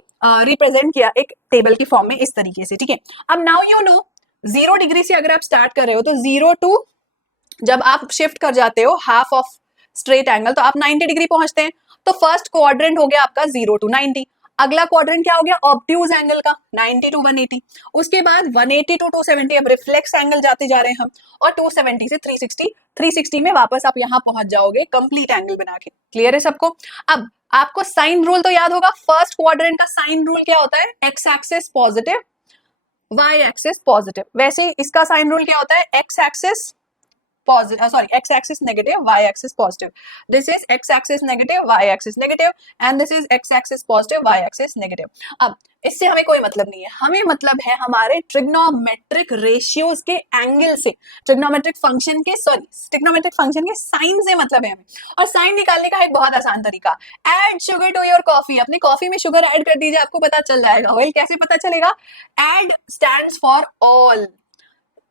रिप्रेजेंट किया एक टेबल की फॉर्म में इस तरीके से, ठीक है. अब नाउ यू नो 0 डिग्री से अगर आप स्टार्ट कर रहे हो तो 0 to जब आप शिफ्ट कर जाते हो हाफ ऑफ स्ट्रेट एंगल तो आप 90 डिग्री पहुंचते हैं. तो फर्स्ट क्वाड्रेंट हो गया आपका 0 to 90. अगला क्वाड्रेंट क्या हो गया, ऑब्ट्यूज एंगल का 90 टू 180, उसके बाद 180 टू 270, अब रिफ्लेक्स एंगल जाते जा रहे हैं हम, और 270 से 360, 360 में वापस आप यहाँ पहुंच जाओगे कंप्लीट एंगल बना के। क्लियर है सबको? अब आपको साइन रूल तो याद होगा, फर्स्ट क्वाड्रेंट का साइन रूल क्या होता है, X axis positive, Y axis positive. वैसे इसका साइन रूल क्या होता है, X axis positive, sorry, x axis negative, y axis positive. This is x axis negative, y axis negative, and this is x axis positive, y axis negative. अब इससे हमें कोई मतलब नहीं है, हमें मतलब है हमारे ट्रिग्नोमेट्रिक रेशियोज के एंगल से, ट्रिग्नोमेट्रिक फंक्शन के, सॉरी, ट्रिग्नोमेट्रिक फंक्शन के साइन से मतलब है हमें। और साइन निकालने का एक बहुत आसान तरीका, add sugar to your coffee, अपनी कॉफी में शुगर ऐड कर दीजिए, आपको पता चल जाएगा। वेल, कैसे पता चलेगा, add stands for all,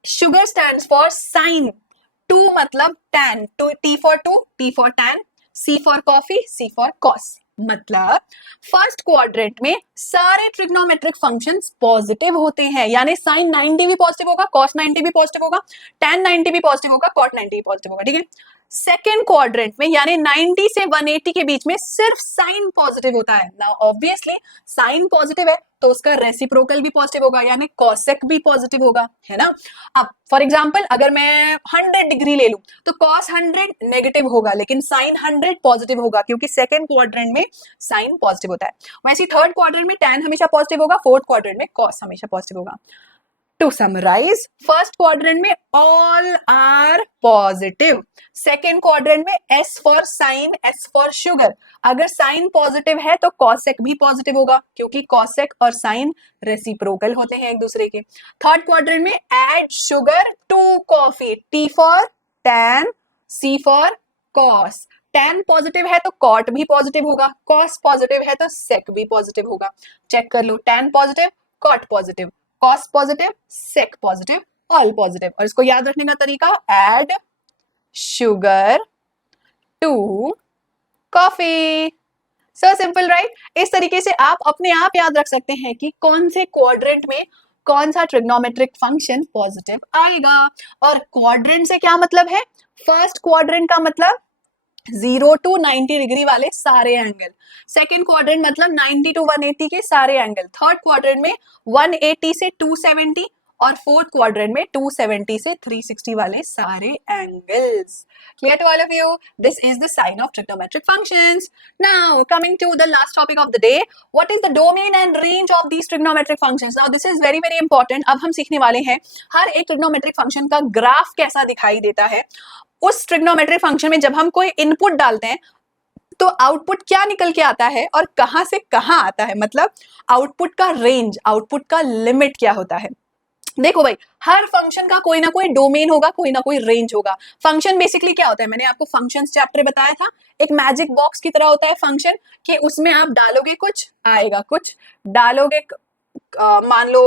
sugar stands for sine, to मतलब tan, to, T for to, T for tan, C for coffee, C for cos. मतलब फर्स्ट क्वाड्रेंट में सारे ट्रिग्नोमेट्रिक फंक्शंस पॉजिटिव होते हैं, यानी साइन 90 भी पॉजिटिव होगा, कॉस 90 भी पॉजिटिव होगा, टैन 90 भी पॉजिटिव होगा, कॉट 90 भी पॉजिटिव होगा। ठीक है, सेकेंड क्वाड्रेंट में यानी 90 से 180 के बीच में सिर्फ साइन पॉजिटिव होता है। नाउ ऑब्वियसली साइन पॉजिटिव है तो उसका रेसिप्रोकल भी पॉजिटिव होगा, यानी कॉसेक भी पॉजिटिव होगा, है ना। अब फॉर एग्जांपल अगर मैं 100 डिग्री ले लूं तो कॉस 100 नेगेटिव होगा, लेकिन साइन 100 पॉजिटिव होगा, क्योंकि सेकेंड क्वाड्रेंट में साइन पॉजिटिव होता है। वैसे थर्ड क्वाड्रेंट में टैन हमेशा पॉजिटिव होगा, फोर्थ क्वाड्रेंट में कॉस हमेशा पॉजिटिव होगा। To summarize, फर्स्ट क्वाड्रेंट में all are positive, second quadrant में S for sin, S for sugar, अगर साइन पॉजिटिव है तो कॉसेक भी पॉजिटिव होगा, क्योंकि कॉसेक और साइन रेसिप्रोकल होते हैं एक दूसरे के। थर्ड क्वाड्रेंट में add sugar to coffee, T for tan, C for cos, tan positive है तो कॉट भी पॉजिटिव होगा, कॉस पॉजिटिव है तो सेक भी पॉजिटिव होगा। चेक कर लो, tan positive, cot positive, cos positive, sec positive, all positive. और इसको याद रखने का तरीका, add sugar to coffee, so simple right. इस तरीके से आप अपने आप याद रख सकते हैं कि कौन से क्वाड्रेंट में कौन सा ट्रिग्नोमेट्रिक फंक्शन पॉजिटिव आएगा। और क्वाड्रेंट से क्या मतलब है, फर्स्ट क्वाड्रेंट का मतलब 0 टू 90 डिग्री वाले सारे एंगल, सेकेंड क्वाड्रेंट मतलब 90 टू 180 के सारे एंगल, थर्ड क्वाड्रेंट में 180 से 270, और फोर्थ क्वाड्रेंट में 270 से 360 वाले सारे angles. Clear to all of you? This is the sign of trigonometric functions. Now coming to the last topic of the day, what is the domain and range of these trigonometric functions. Now this is very very important. अब हम सीखने वाले हैं हर एक trigonometric function का graph कैसा दिखाई देता है। उस ट्रिग्नोमेट्रिक फंक्शन में जब हम कोई इनपुट डालते हैं तो आउटपुट क्या निकल के आता है और कहां से कहां आता है, मतलब आउटपुट का रेंज, आउटपुट का लिमिट क्या होता है। देखो भाई, हर फंक्शन का कोई ना कोई डोमेन होगा, कोई ना कोई रेंज होगा। फंक्शन बेसिकली क्या होता है, मैंने आपको फंक्शंस चैप्टर बताया था, एक मैजिक बॉक्स की तरह होता है फंक्शन, कि उसमें आप डालोगे कुछ आएगा, कुछ डालोगे मान लो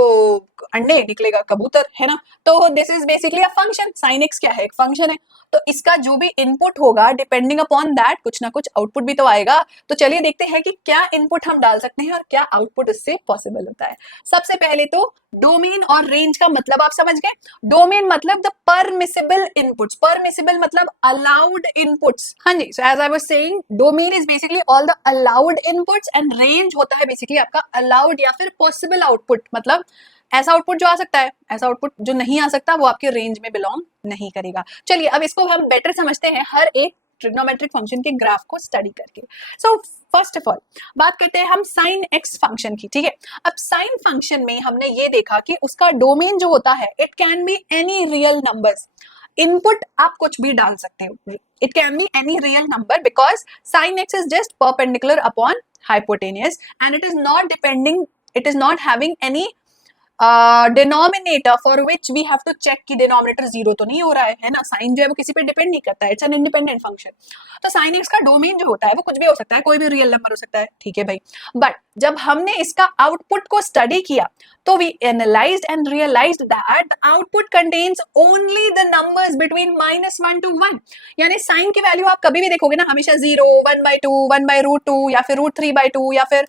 अंडे निकलेगा कबूतर, है ना। तो this is basically a function. Sine x क्या है, एक फंक्शन है, तो इसका जो भी इनपुट होगा डिपेंडिंग अपॉन दैट कुछ ना कुछ आउटपुट भी तो आएगा। तो चलिए देखते हैं कि क्या इनपुट हम डाल सकते हैं और क्या आउटपुट इससे पॉसिबल होता है। सबसे पहले तो डोमेन और रेंज का मतलब आप समझ गए। डोमेन मतलब द परमिसिबल इनपुट्स, परमिसिबल मतलब अलाउड इनपुट्स। हाँ जी, so as I was saying, domain is basically all the allowed inputs and range होता है बेसिकली आपका अलाउड या फिर पॉसिबल आउटपुट, मतलब ऐसा आउटपुट जो आ सकता है, ऐसा आउटपुट जो नहीं आ सकता वो आपके रेंज में बिलोंग नहीं करेगा। चलिए अब इसको हम बेटर समझते हैं हर एक ट्रिग्नोमेट्रिक फंक्शन के ग्राफ को स्टडी करके। सो फर्स्ट ऑफ ऑल बात करते हैं हम साइन एक्स फंक्शन की, ठीक है। अब साइन फंक्शन में हमने ये देखा कि उसका डोमेन जो होता है, it can be any real numbers. Input आप कुछ भी डाल सकते हो, it can be any real number, because sine x is just perpendicular upon hypotenuse and it is not having any denominator for which we have to check कि denominator zero तो नहीं हो रहा है ना। साइन जो है वो किसी पे डिपेंड नहीं करता है, इट्स एन इंडिपेंडेंट फंक्शन। तो साइन एक्स का डोमेन जो होता है वो कुछ भी हो सकता है, कोई भी रियल नंबर हो सकता है, ठीक है भाई। बट जब हमने इसका आउटपुट को स्टडी किया तो we analysed and realised that the output contains only the numbers between -1 to 1। यानी साइन की वैल्यू आप कभी भी देखोगे ना, हमेशा 0, 1/2, 1/√2 या फिर √3/2 या फिर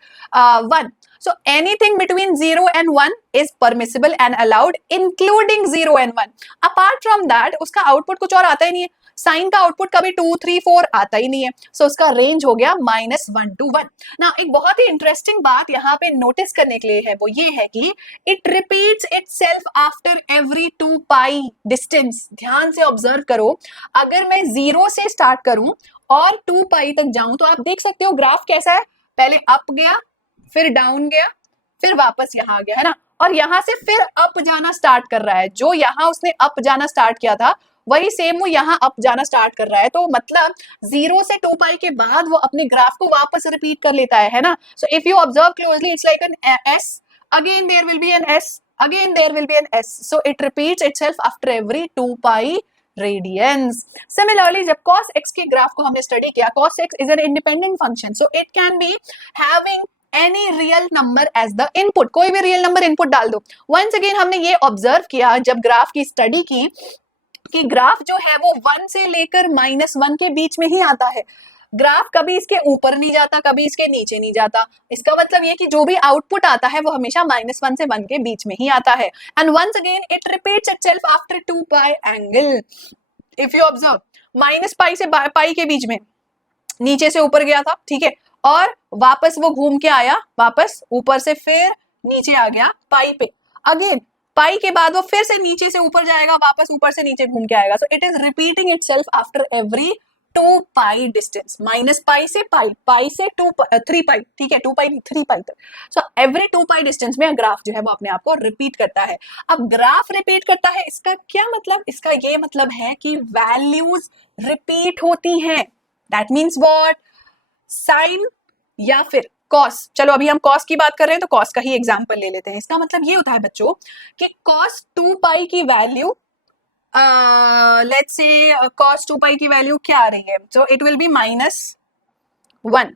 1। So anything between 0 and 1 is permissible and allowed, including 0 and 1. Apart from that, उसका आउटपुट कुछ और आता ही नहीं है. साइन का आउटपुट कभी 2, 3, 4 आता ही नहीं है. सो उसका रेंज हो गया -1 to 1. ना एक बहुत ही इंटरेस्टिंग बात यहाँ पे नोटिस करने के लिए है, वो ये है कि it repeats itself after every 2 pi distance. ध्यान से ऑब्जर्व करो, अगर मैं 0 से स्टार्ट करूं और 2 पाई तक जाऊं तो आप देख सकते हो ग्राफ कैसा है. पहले अप गया, फिर डाउन गया, फिर वापस यहाँ आ गया, है ना. और यहाँ से फिर अप जाना स्टार्ट कर रहा है. जो यहाँ उसने अप जाना स्टार्ट किया था वही सेम वो यहाँ अप जाना स्टार्ट कर रहा है. तो मतलब 0 से 2 पाई के बाद वो अपने ग्राफ को वापस रिपीट कर लेता है ना. So if you observe closely, it's like an S, again there will be an S, again there will be an S. So it repeats itself after every 2 pi radians. Similarly जब cos x के graph को हमने study किया, cos x is an independent function, so it can be having any real number as the input. कोई भी real number input डाल दो. Once again हमने ये ऑब्जर्व किया जब ग्राफ की स्टडी की कि ग्राफ जो है वो 1 से लेकर -1 के बीच में ही आता है. ग्राफ कभी इसके ऊपर नहीं जाता, कभी इसके नीचे नहीं जाता. इसका मतलब ये कि जो भी आउटपुट आता है वो हमेशा -1 से 1 के बीच में ही आता है. And once again it repeats itself after 2 pi angle. If you observe, -pi से पाई के बीच में नीचे से ऊपर गया था, ठीक है, और वापस वो घूम के आया, वापस ऊपर से फिर नीचे आ गया पाई पे. अगेन पाई के बाद वो फिर से नीचे से ऊपर जाएगा, वापस ऊपर से नीचे घूम के आएगा. So it is repeating itself after every 2 pi distance. -Pi से पाई, पाई से 3 पाई, ठीक है, 2 पाई 3 पाई तक. सो एवरी 2 पाई डिस्टेंस में ग्राफ जो है वो अपने आप को रिपीट करता है. अब ग्राफ रिपीट करता है, इसका क्या मतलब? इसका ये मतलब है कि वैल्यूज रिपीट होती हैं. That means what? साइन या फिर कॉस. चलो अभी हम कॉस की बात कर रहे हैं तो कॉस का ही एग्जांपल ले लेते हैं. इसका मतलब ये होता है बच्चों कि कॉस 2 पाई की value, let's say cos 2 pi की वैल्यू क्या आ रही है? So it will be -1.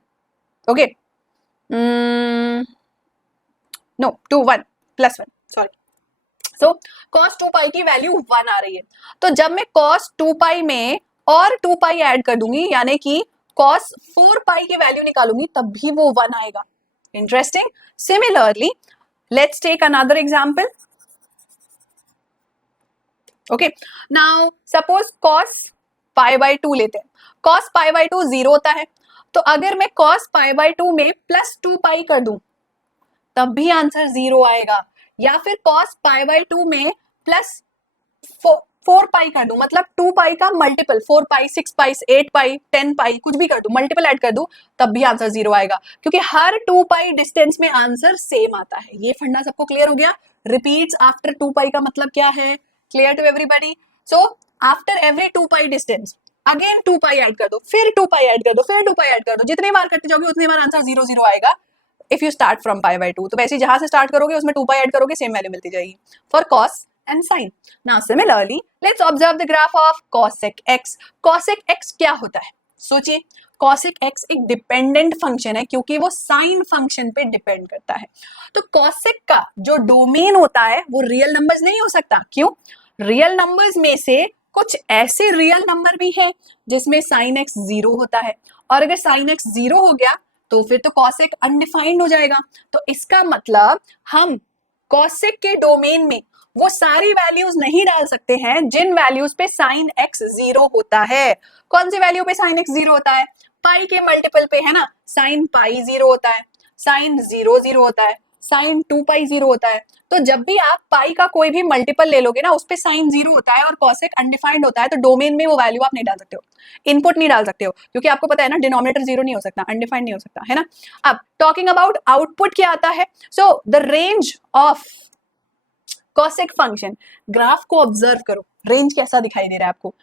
Okay, no 2 1 +1, sorry. So cos 2 pi की वैल्यू 1 आ रही है. तो जब मैं cos 2 पाई में और 2 पाई ऐड कर दूंगी, यानी कि cos 4 पाई की वैल्यू निकालूंगी, तब भी वो 1 आएगा. Interesting. Similarly let's take another example. Okay, now suppose cos π/2 लेते हैं. cos π/2 0 होता है, तो अगर मैं cos π/2 में +2 पाई कर दूं तब भी आंसर 0 आएगा. या फिर cos π/2 में +4 पाई कर दूं, मतलब 2 पाई का मल्टीपल, 4 पाई, 6 पाई, 8 पाई, 10 पाई, कुछ भी कर दूं, मल्टीपल ऐड कर दूं, तब भी आंसर 0 आएगा, क्योंकि हर 2 पाई डिस्टेंस में आंसर सेम आता है. ये फंडा सबको क्लियर हो गया? रिपीट्स आफ्टर 2 पाई का मतलब क्या है? Clear to everybody? So after every 2 pi distance again 2 pi add कर दो, फिर 2 पाई ऐड कर दो, फिर 2 पाई ऐड कर दो. जितनी बार करते जाओगे उतनी बार आंसर 0 0 आएगा. इफ यू स्टार्ट फ्रॉम π/2, तो वैसे जहां से स्टार्ट करोगे उसमें 2 पाई ऐड करोगे, सेम वैल्यू मिलती जाएगी for cos and sin. Now similarly, let's observe the graph of cosec x. Cosec x क्या होता है? सोचिए, cosec x एक डिपेंडेंट फंक्शन है क्योंकि वो साइन फंक्शन पे डिपेंड करता है. तो cosec का जो डोमेन होता है वो रियल नंबर्स नहीं हो सकता. क्यों? रियल नंबर्स में से कुछ ऐसे रियल नंबर भी है जिसमें sin x 0 होता है, और अगर sin x 0 हो गया तो फिर तो cosec अनडिफाइंड हो जाएगा. तो इसका मतलब हम cosec के डोमेन में वो सारी वैल्यूज नहीं डाल सकते हैं जिन वैल्यूज पे sin x 0 होता है. कौन सी वैल्यू पे sin x 0 होता है? पाई के मल्टीपल पे, है ना. sin पाई 0 होता है, sin 0 0 होता है, sin 2 पाई 0 होता है. तो जब भी आप पाई का कोई भी मल्टीपल ले लोगे ना, उस पे sin 0 होता है और cosec अनडिफाइंड होता है, तो डोमेन में वो वैल्यू आप नहीं डाल सकते हो, इनपुट नहीं डाल सकते हो, क्योंकि आपको पता है ना डिनोमिनेटर 0 नहीं हो सकता, अनडिफाइंड नहीं हो सकता, है ना. अब टॉकिंग अबाउट आउटपुट क्या आता है? So the range of cosec function, graph को ऑब्जर्व करो, रेंज कैसा दिखाई दे रहा है आपको.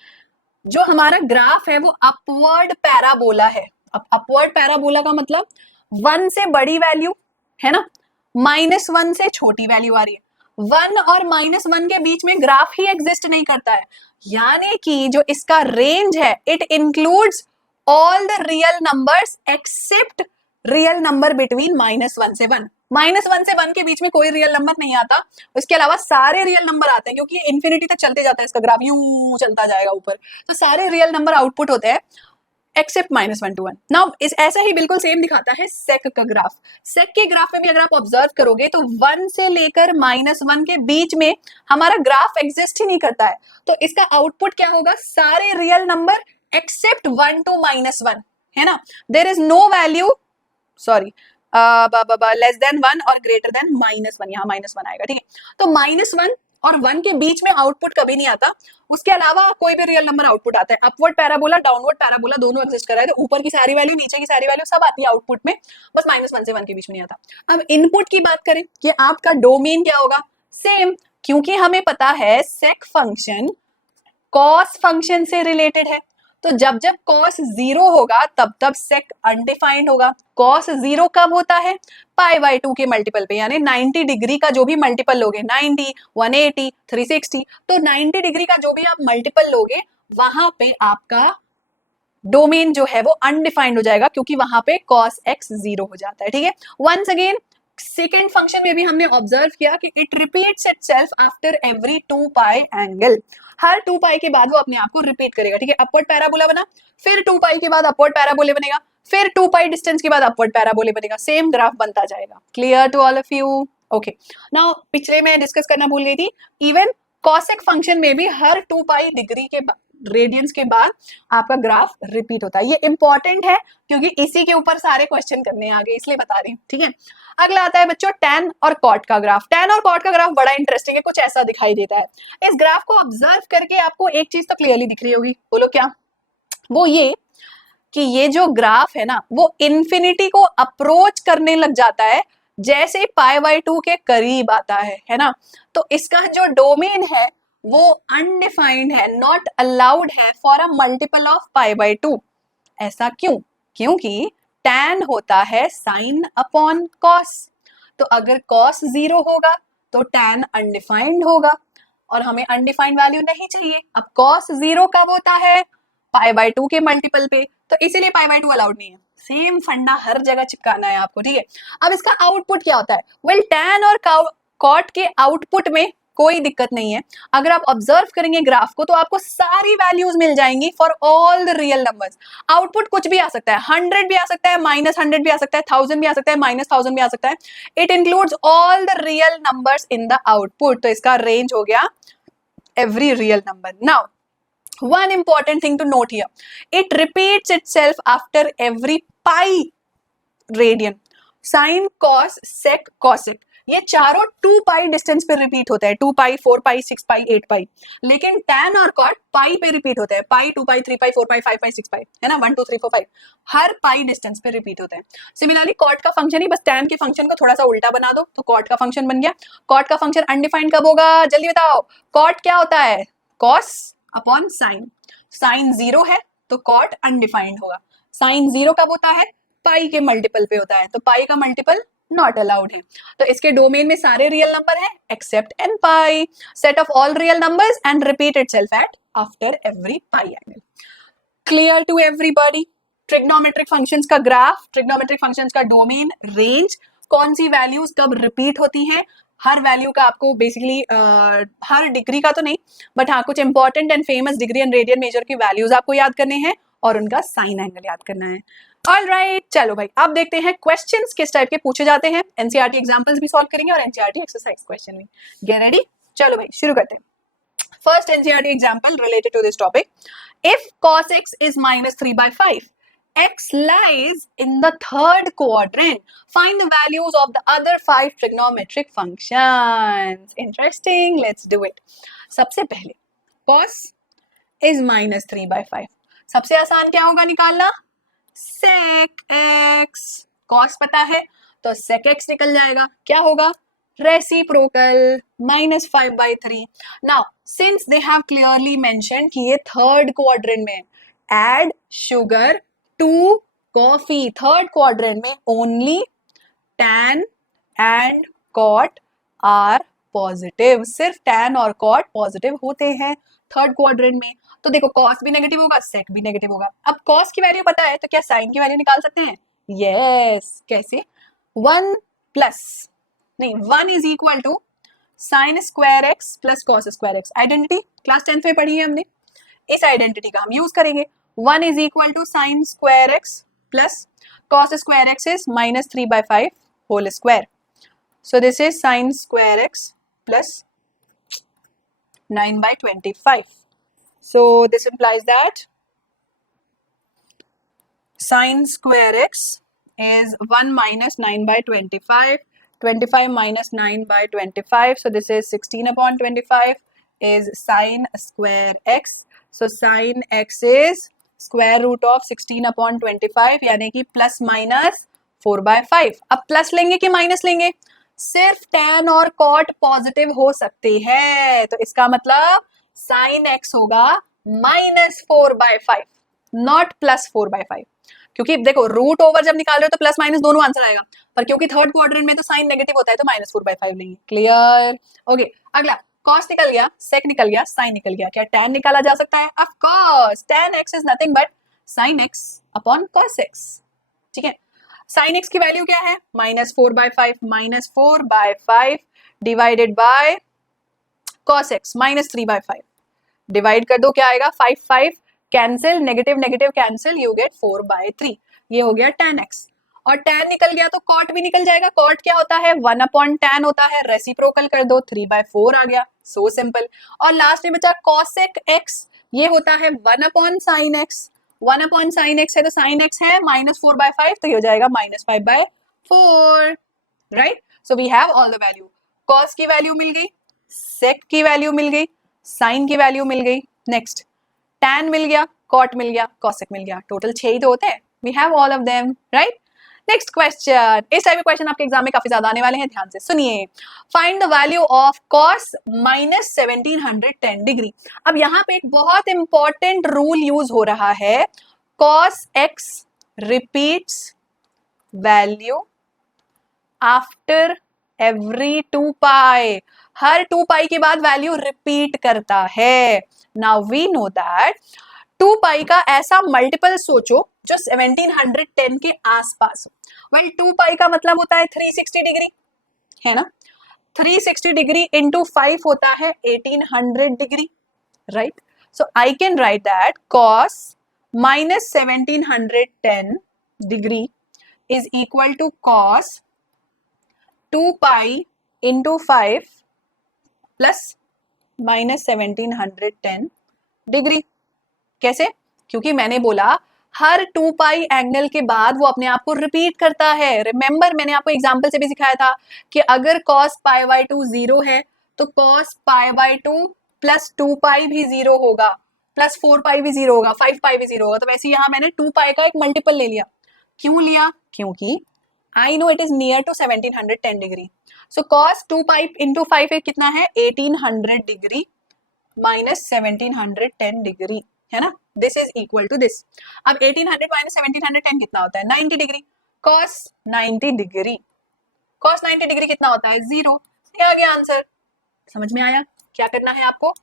जो हमारा ग्राफ है वो अपवर्ड पैराबोला है. अब अपवर्ड पैराबोला का मतलब 1 से बड़ी वैल्यू, है ना, -1 से छोटी वैल्यू आ रही है. 1 और -1 के बीच में ग्राफ ही एग्जिस्ट नहीं करता है, यानी कि जो इसका रेंज है it includes all the real numbers accept real number between -1 से 1. -1 से 1 के बीच में कोई रियल नंबर नहीं आता, उसके अलावा सारे रियल नंबर आते हैं, क्योंकि इन्फिनिटी तक चलते जाता है इसका ग्राफ, यूं चलता जाएगा ऊपर. तो सारे रियल नंबर आउटपुट होते हैं एक्सेप्ट -1 to 1। नाउ इस ऐसा ही बिल्कुल सेम दिखाता है सेक का ग्राफ। सेक के ग्राफ में भी अगर आप ऑब्जर्व करोगे तो 1 से लेकर -1 के बीच में हमारा ग्राफ एग्जिस्ट ही नहीं करता है। तो इसका आउटपुट क्या होगा, सारे रियल नंबर एक्सेप्ट 1 to -1, है ना। There is no value, sorry, less than 1 और ग्रेटर देन -1, यहाँ -1 आएगा, ठीक है। तो -1 और 1 के बीच में आउटपुट कभी नहीं आता। उसके अलावा कोई भी रियल नंबर आउटपुट आता है। अपवर्ड पैराबोला, डाउनवर्ड पैराबोला दोनों एग्जिस्ट कर रहे थे, ऊपर की सारी वैल्यू, नीचे की सारी वैल्यू सब आती है आउटपुट में, बस -1 से 1 के बीच में नहीं आता। अब इनपुट की बात करें कि आपका डोमेन क्या होगा, सेम, क्योंकि हमें पता है सेक फंक्शन कॉस फंक्शन से रिलेटेड है। तो जब जब cos 0 होगा तब तब sec अनडिफाइंड होगा। cos 0 कब होता है, π/2 के मल्टीपल पे, यानी 90 डिग्री का जो भी मल्टीपल लोगे, 90, 180, 360, तो 90 डिग्री का जो भी आप मल्टीपल लोगे वहां पे आपका डोमेन जो है वो अनडिफाइंड हो जाएगा, क्योंकि वहां पे cos x 0 हो जाता है, ठीक है। वंस अगेन सेकेंड फंक्शन में भी हमने ऑब्जर्व किया कि it repeats itself after every 2π angle. हर 2π के बाद वो अपने आप को रिपीट करेगा, ठीक है। अपवर्ड पैराबोला बना, फिर 2π के बाद अपवर्ड पैराबोले बनेगा, फिर 2π डिस्टेंस के बाद अपवर्ड पैराबोले बनेगा, सेम ग्राफ बनता जाएगा। Clear to all of you? Okay, now पिछले में डिस्कस करना भूल गई थी, इवन कॉसेक फंक्शन में भी हर 2π डिग्री के रेडियंस के बाद आपका ग्राफ रिपीट होता है। ये इंपॉर्टेंट है क्योंकि इसी के ऊपर सारे क्वेश्चन करने हैं आगे, इसलिए बता रही हूँ, ठीक है। अगला आता है बच्चों tan और cot का ग्राफ। tan और cot का ग्राफ बड़ा इंटरेस्टिंग है, कुछ ऐसा दिखाई देता है। इस ग्राफ को ऑब्जर्व करके आपको एक चीज तो क्लियरली दिख रही होगी, बोलो क्या, वो ये कि ये जो ग्राफ है ना वो इन्फिनिटी को अप्रोच करने लग जाता है जैसे π/2 के करीब आता है ना। तो इसका जो डोमेन है वो अनडिफाइंड है, नॉट अलाउड है फॉर अ मल्टीपल ऑफ π/2। ऐसा क्यों? क्योंकि tan होता है sin अपॉन cos। तो अगर cos 0 होगा तो tan अनडिफाइंड होगा, और हमें अनडिफाइंड वैल्यू नहीं चाहिए। अब cos 0 कब होता है, π/2 के मल्टीपल पे, तो इसीलिए π/2 अलाउड नहीं है। सेम फंडा हर जगह चिपकाना है आपको, ठीक है। अब इसका आउटपुट क्या होता है, वेल tan और cot के आउटपुट में कोई दिक्कत नहीं है। अगर आप ऑब्जर्व करेंगे ग्राफ को तो आपको सारी वैल्यूज मिल जाएंगी for all the real numbers. Output कुछ भी आ सकता है, 100 भी आ सकता है, -100 भी आ सकता है, 1000 भी आ सकता है, -1000 भी आ सकता है। It includes all the real numbers in the output. तो इसका रेंज हो गया every real number. Now one important thing to note here, it repeats itself after every pi radian, sin, cos, sec, cosec, ये चारों 2π distance पे repeat होता है, 2π, 4π, 6π, 8π। लेकिन tan और cot पाई पे रिपीट होता है, पाई, 2π, 3π, 4π, 5π, 6π, है ना, 1 2 3 4 5 हर पाई डिस्टेंस पे रिपीट होता है। सिमिलरली cot का फंक्शन ही बस tan के फंक्शन को थोड़ा सा उल्टा बना दो तो cot का फंक्शन बन गया। cot का फंक्शन अनडिफाइंड कब होगा, जल्दी बताओ। cot क्या होता है, cos अपॉन साइन। साइन 0 है तो cot अनडिफाइंड होगा। साइन 0 कब होता है, पाई के मल्टीपल पे होता है, तो पाई का मल्टीपल नॉट अलाउड है। तो इसके डोमेन में सारे रियल नंबर है except n pi, set of all real numbers and repeat itself at after every pi angle. Clear to everybody? Trigonometric functions का ग्राफ, ट्रिग्नोमेट्रिक फंक्शंस का डोमेन, रेंज, कौन सी वैल्यूज कब रिपीट होती हैं, हर वैल्यू का आपको बेसिकली हर डिग्री का तो नहीं बट हाँ कुछ important and famous degree and radian major की वैल्यूज आपको याद करने हैं और उनका साइन एंगल याद करना है। ऑलराइट, चलो भाई अब देखते हैं क्वेश्चंस किस टाइप के पूछे जाते हैं। एनसीईआरटी एग्जांपल्स भी सॉल्व करेंगे और एनसीईआरटी एक्सरसाइज क्वेश्चन भी। गेट रेडी, चलो भाई शुरू करते हैं। First NCERT example related to this topic, if cos x is -3/5, x lies in the third quadrant, find the values of the other 5 trigonometric functions. Interesting, let's do it. सबसे पहले cos is -3/5, सबसे आसान क्या होगा निकालना, sec x। cos पता है तो sec x निकल जाएगा, क्या होगा, reciprocal -5/3। Now since they have clearly mentioned कि ये थर्ड क्वाड्रेंट में, add sugar to coffee, third quadrant में only tan and cot are positive, सिर्फ tan और cot पॉजिटिव होते हैं थर्ड क्वाड्रेंट में। तो देखो cos भी नेगेटिव होगा, sec भी नेगेटिव होगा। अब cos की वैल्यू पता है तो क्या sin की वैल्यू निकाल सकते हैं, यस कैसे, 1 is equal to sine square X plus cos square X. Identity class 10th में पढ़ी है हमने, इस आइडेंटिटी का हम यूज करेंगे। 1 is equal to sin square x plus cos square x is minus 3 by 5 whole square. So this is sin square x plus 9 by 25. So this implies that sin square x is 1 minus 9 by 25. 25 minus 9 by 25. So this is 16 upon 25 is sin square x. So sin x is square root of 16 upon 25 यानी कि plus minus 4 by 5. अब plus लेंगे कि minus लेंगे? सिर्फ tan और cot positive हो सकते हैं, तो इसका मतलब sin x होगा minus 4 by 5 not plus 4 by 5. क्योंकि देखो रूट ओवर जब निकाल रहे हो तो प्लस माइनस दोनों आंसर आएगा, पर क्योंकि थर्ड क्वाड्रेंट में तो साइन नेगेटिव होता है तो माइनस 4 by 5 लेंगे. क्लियर? ओके, अगला cos निकल गया, sec निकल गया, sin निकल गया. क्या tan निकाला जा सकता है? Of course, tan x is nothing but sin x upon cos x. ठीक है, sin x की वैल्यू क्या है? Minus 4 by 5. Minus 4 by 5 divided by cos x minus 3 by 5. Divide कर दो, क्या आएगा? 5 5 cancel, negative negative cancel, you get 4 by 3. ये हो गया tan x. और tan निकल गया तो cot भी निकल जाएगा. cot क्या होता है? 1 upon tan होता है. रेसिप्रोकल कर दो, 3 by 4 आ गया. So simple. और लास्ट में बचा cosec x, ये होता है 1 upon sin x. 1 upon sin x है तो sin x है माइनस 4 by 5, तो ये हो जाएगा minus 5 by 4. Right? So we have all the value. cos की वैल्यू मिल गई, sec की वैल्यू मिल गई, sin की वैल्यू मिल गई. नेक्स्ट tan मिल गया, cot मिल गया, cosec मिल गया. टोटल 6 ही तो होते हैं. We have all of them. Right? Next question. इस टाइप के क्वेश्चन आपके एग्जाम में काफी ज्यादा आने वाले हैं, ध्यान से सुनिए. Find the value of cos minus 1710 degree. अब यहाँ पे एक बहुत इंपॉर्टेंट रूल यूज हो रहा है. cos x repeats value after every 2 pi. हर 2 पाई के बाद वैल्यू रिपीट करता है. नाउ वी नो दैट 2 पाई का ऐसा मल्टीपल सोचो जो 1710 के आसपास हो. वेल 2 पाई का मतलब होता है 360 डिग्री, है ना? 360 डिग्री इंटू 5 होता है 1800 degree. Right? So I can write that cos minus 1710 degree is equal to cos 2 pi into 5 plus minus 1710 degree. कैसे? क्योंकि मैंने बोला हर 2 पाई एंगल के बाद वो अपने आप को रिपीट करता है. रिमेंबर मैंने आपको एग्जांपल से भी सिखाया था कि अगर cos पाई बाय 2 0 है तो cos पाई बाय 2 प्लस 2 पाई भी 0 होगा, प्लस 4 पाई भी 0 होगा, 5 पाई भी 0 होगा. तो वैसे यहाँ मैंने 2 पाई का एक मल्टीपल ले लिया. क्यों लिया? क्योंकि I know it is near to 1710 degree. So cos 2 pi into 5 कितना है? 1800 डिग्री माइनस 1710 डिग्री, है ना? This is equal to this. अब 1800 माइनस 1710 कितना होता है? 90 degree. cos 90 degree, cos 90 degree कितना होता है? 0. ये आ गया आंसर. समझ में आया क्या करना है आपको?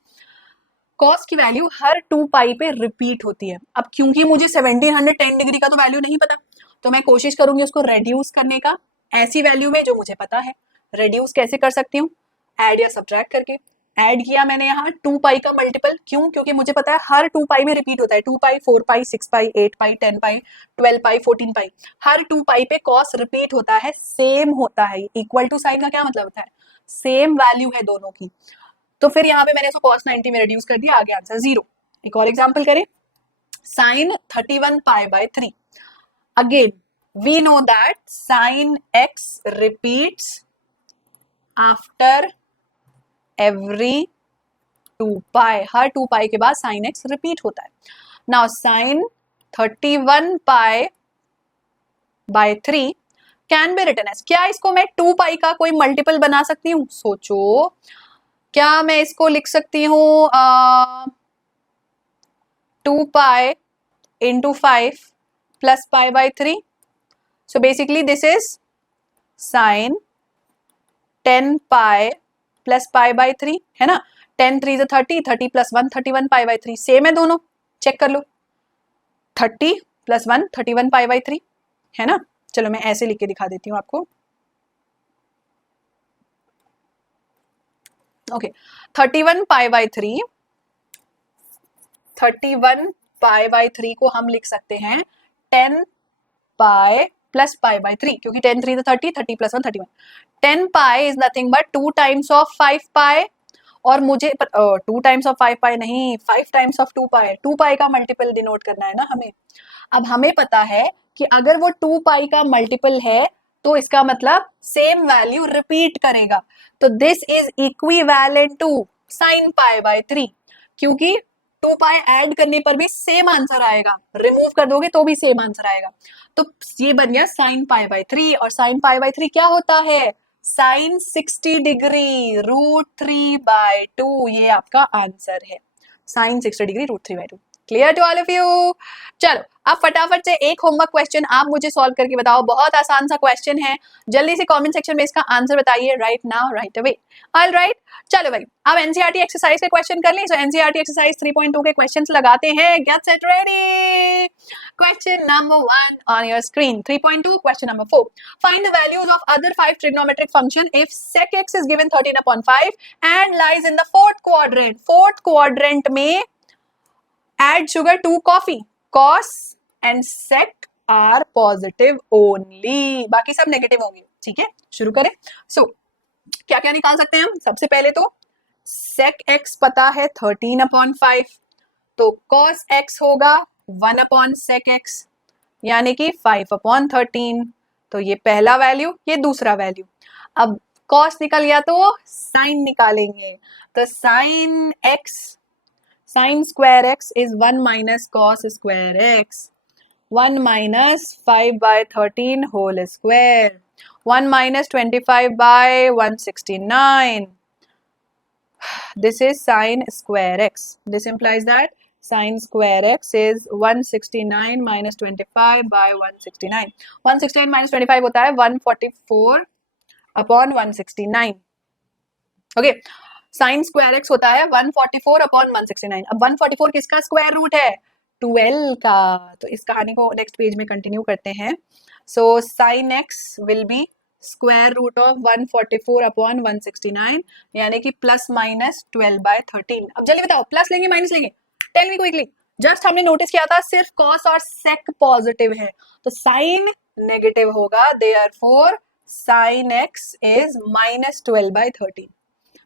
cos की वैल्यू हर 2 पाई पे रिपीट होती है. अब क्योंकि मुझे 1710 डिग्री का तो वैल्यू नहीं पता, तो मैं कोशिश करूंगी उसको रेड्यूस करने का ऐसी वैल्यू में जो मुझे पता है. रेड्यूस कैसे कर सकती हूँ? ऐड या सब्ट्रैक्ट करके. ऐड किया मैंने यहाँ 2 पाई का मल्टीपल. क्यों? क्योंकि मुझे पता है हर 2 पाई में रिपीट होता है. 2 पाई, 4 पाई, 6 पाई, 8 पाई, 10 पाई, 12 पाई, 14 पाई. हर 2 पाई पे cos रिपीट होता है, सेम होता है. इक्वल टू साइन का क्या मतलब होता है? सेम वैल्यू है दोनों की. तो फिर यहाँ पे मैंने इसको cos 90 में रिड्यूस कर दिया, आगे आंसर 0. एक और एग्जाम्पल करें. sin 31 pi by 3. Again we know that sin x repeats after every 2 pi. हर 2 पाई के बाद sin x रिपीट होता है. Now sin 31 pi by 3 can be written as. क्या इसको मैं 2 पाई का कोई मल्टीपल बना सकती हूँ? सोचो, क्या मैं इसको लिख सकती हूँ 2 pi into 5 plus pi by 3. So basically this is sin 10 pi plus pi by 3, है ना? 10 3 is 30, 30 plus 1 31 pi by 3. Same है दोनों, चेक कर लो. 30 plus 1 31 pi by 3, है ना? चलो मैं ऐसे लिख के दिखा देती हूँ आपको. Okay, 31 pi by 3, 31 pi by 3 को हम लिख सकते हैं 10 पाई प्लस पाई बाई 3, क्योंकि 10 3 30, 30 plus 1 31। 10 pi is nothing but 2 times of 5 पाई, और मुझे 2 टाइम्स ऑफ 5 पाई नहीं, 5 टाइम्स ऑफ 2 पाई। 2 पाई का मल्टीपल डिनोट करना है ना हमें। अब हमें पता है कि अगर वो 2 पाई का मल्टीपल है तो इसका मतलब सेम वैल्यू रिपीट करेगा, तो this is equivalent to sine pi by 3, क्योंकि 2 पाई ऐड करने पर भी सेम आंसर आएगा, रिमूव कर दोगे तो भी सेम आंसर आएगा। तो ये बन गया साइन पाई बाय 3, और साइन पाई बाय 3 क्या होता है? साइन 60 डिग्री रूट 3 बाय 2, ये आपका आंसर है, sine 60 degree root 3 by 2। Clear to all of you? चलो अब फटाफट से एक होमवर्क क्वेश्चन आप मुझे सॉल्व करके बताओ, बहुत आसान सा क्वेश्चन है, जल्दी से कमेंट सेक्शन में इसका आंसर बताइए right now right away. All right, चलो भाई अब एनसीईआरटी एक्सरसाइज के क्वेश्चन कर लें। सो एनसीईआरटी एक्सरसाइज 3.2 के क्वेश्चंस लगाते हैं, get set ready. Question number 1 on your screen, 3.2 question number 4, find the values of other 5 trigonometric function if sec x is given 13/5 and lies in the fourth quadrant। Fourth quadrant में add sugar to coffee, cos and sec are positive only, बाकी सब negative होंगे। ठीक है, शुरू करें। सो क्या क्या निकाल सकते हैं हम? सबसे पहले तो sec x पता है 13/5, तो cos x होगा 1/sec x, यानी कि 5/13। तो ये पहला वैल्यू, ये दूसरा वैल्यू। अब cos निकल गया तो sin निकालेंगे, तो sin x, sin square x is 1 minus cos square x, 1 minus 5/13 whole square, 1 minus 25/169. This is sin square x. This implies that sin square x is 169 minus 25/169. 169 minus 25 होता है 144/169. Okay. Sign square x होता है 144/169। अब 144 किसका square root है? 12 का। तो इस कहानी को नेक्स्ट पेज में कंटिन्यू करते हैं। So sine x will be square root of 144/169, यानी कि प्लस माइनस 12/13। अब जल्दी बताओ, प्लस लेंगे माइनस लेंगे? Tell me quickly. जस्ट हमने नोटिस किया था सिर्फ कॉस और सेक पॉजिटिव है, तो साइन नेगेटिव होगा, therefore sine x is minus 12/13।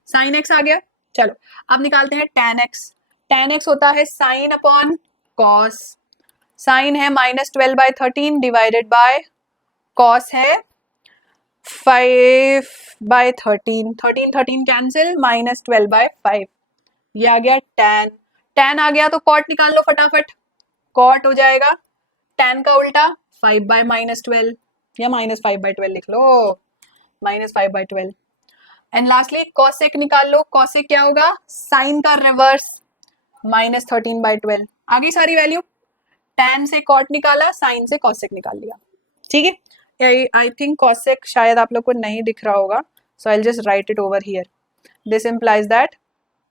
Sine x आ गया। चलो अब निकालते हैं tan x। tan x होता है साइन अपॉन कॉस, साइन है माइनस 12/13 डिवाइडेड बाय कॉस है 5/13, 13 कैंसिल, माइनस 12/5, ये आ गया tan। tan आ गया तो कॉट निकाल लो फटाफट, कॉट हो जाएगा tan का उल्टा 5/-12, या माइनस 5/12 लिख लो, माइनस 5/12। एंड लास्टली कॉसेक निकाल लो, कॉसेक क्या होगा? साइन का रिवर्स, माइनस 13/12। आगे सारी वैल्यू, tan से कॉट निकाला, साइन से कॉसेक निकाल लिया। ठीक है, आई थिंक कॉसेक शायद आप लोग को नहीं दिख रहा होगा, so I will just write it over here. This implies that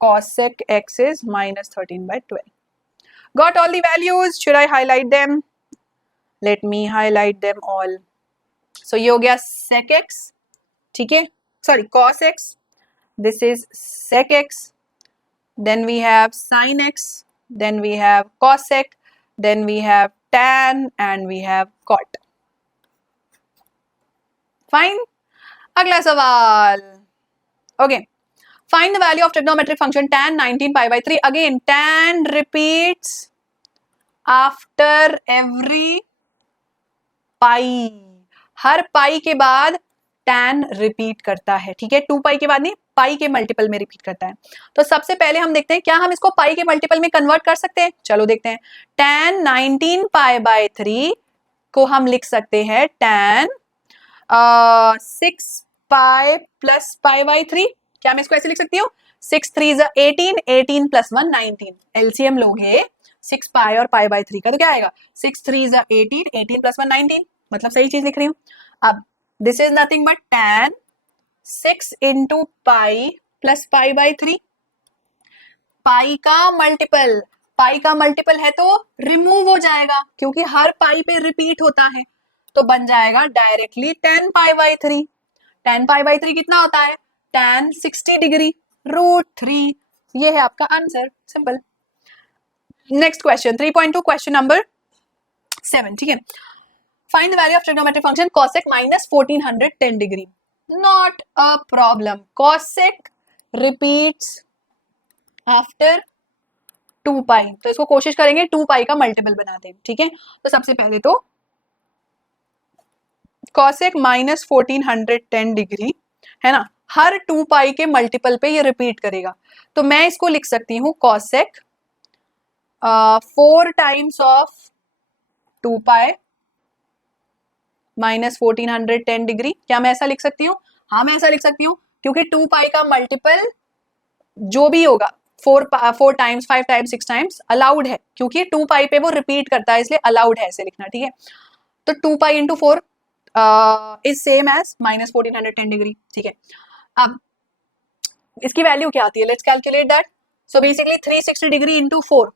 cosec x is minus 13/12. Got all the values? Should I highlight them? Let me highlight them all. So ये हो गया sec x, ठीक है, sorry cos x, this is sec x, then we have sin x, then we have cosec, then we have tan, and we have cot. Fine. अगला सवाल, okay, find the value of trigonometric function tan 19π/3. Again tan repeats after every pi, हर पाई के बाद tan repeat करता है। ठीक है, 2 pi के बाद नहीं, पाई के मल्टीपल में रिपीट करता है। तो सबसे पहले हम देखते हैं क्या हम इसको पाई के मल्टीपल में कन्वर्ट कर सकते हैं। चलो देखते हैं। tan 19π/3 को हम लिख सकते हैं tan 6π + π/3। क्या मैं इसको ऐसे लिख सकती हूँ? 6 3 18, 18 + 1 19। एलसीएम लोगे 6 पाई और π/3 का तो क्या आएगा? 6 3 18, 18 + 1 19, मतलब सही चीज लिख रही हूँ। अब this is nothing but tan 6 × पाई + π/3। पाई का मल्टीपल, पाई का मल्टीपल है तो रिमूव हो जाएगा, क्योंकि हर पाई पे रिपीट होता है, तो बन जाएगा डायरेक्टली tan π/3। tan π/3 कितना होता है? tan 60 degree √3। ये है आपका answer, simple. Next question 3.2 question number 7, ठीक है। Find the value of trigonometric function cosec minus 1410 degree. Not a problem, cosec repeats after 2 पाई, तो इसको कोशिश करेंगे 2 पाई का मल्टीपल बना दें, ठीक है। तो सबसे पहले तो cosec माइनस 1410 डिग्री है ना, हर 2 पाई के मल्टीपल पे ये रिपीट करेगा, तो मैं इसको लिख सकती हूँ cosec 4 times of 2 pi minus 1410 degree. क्या मैं ऐसा लिख सकती हूँ? हाँ मैं ऐसा लिख सकती हूँ, क्योंकि 2 पाई का मल्टीपल जो भी होगा 4 टाइम्स 5 टाइम्स 6 टाइम्स अलाउड है, क्योंकि 2 पाई पे वो रिपीट करता है, इसलिए अलाउड है ऐसे लिखना, ठीक है। तो 2 pi into 4 is same as minus 1410 degree, ठीक है। अब इसकी वैल्यू क्या आती है, let's calculate that. So basically 360 degree into 4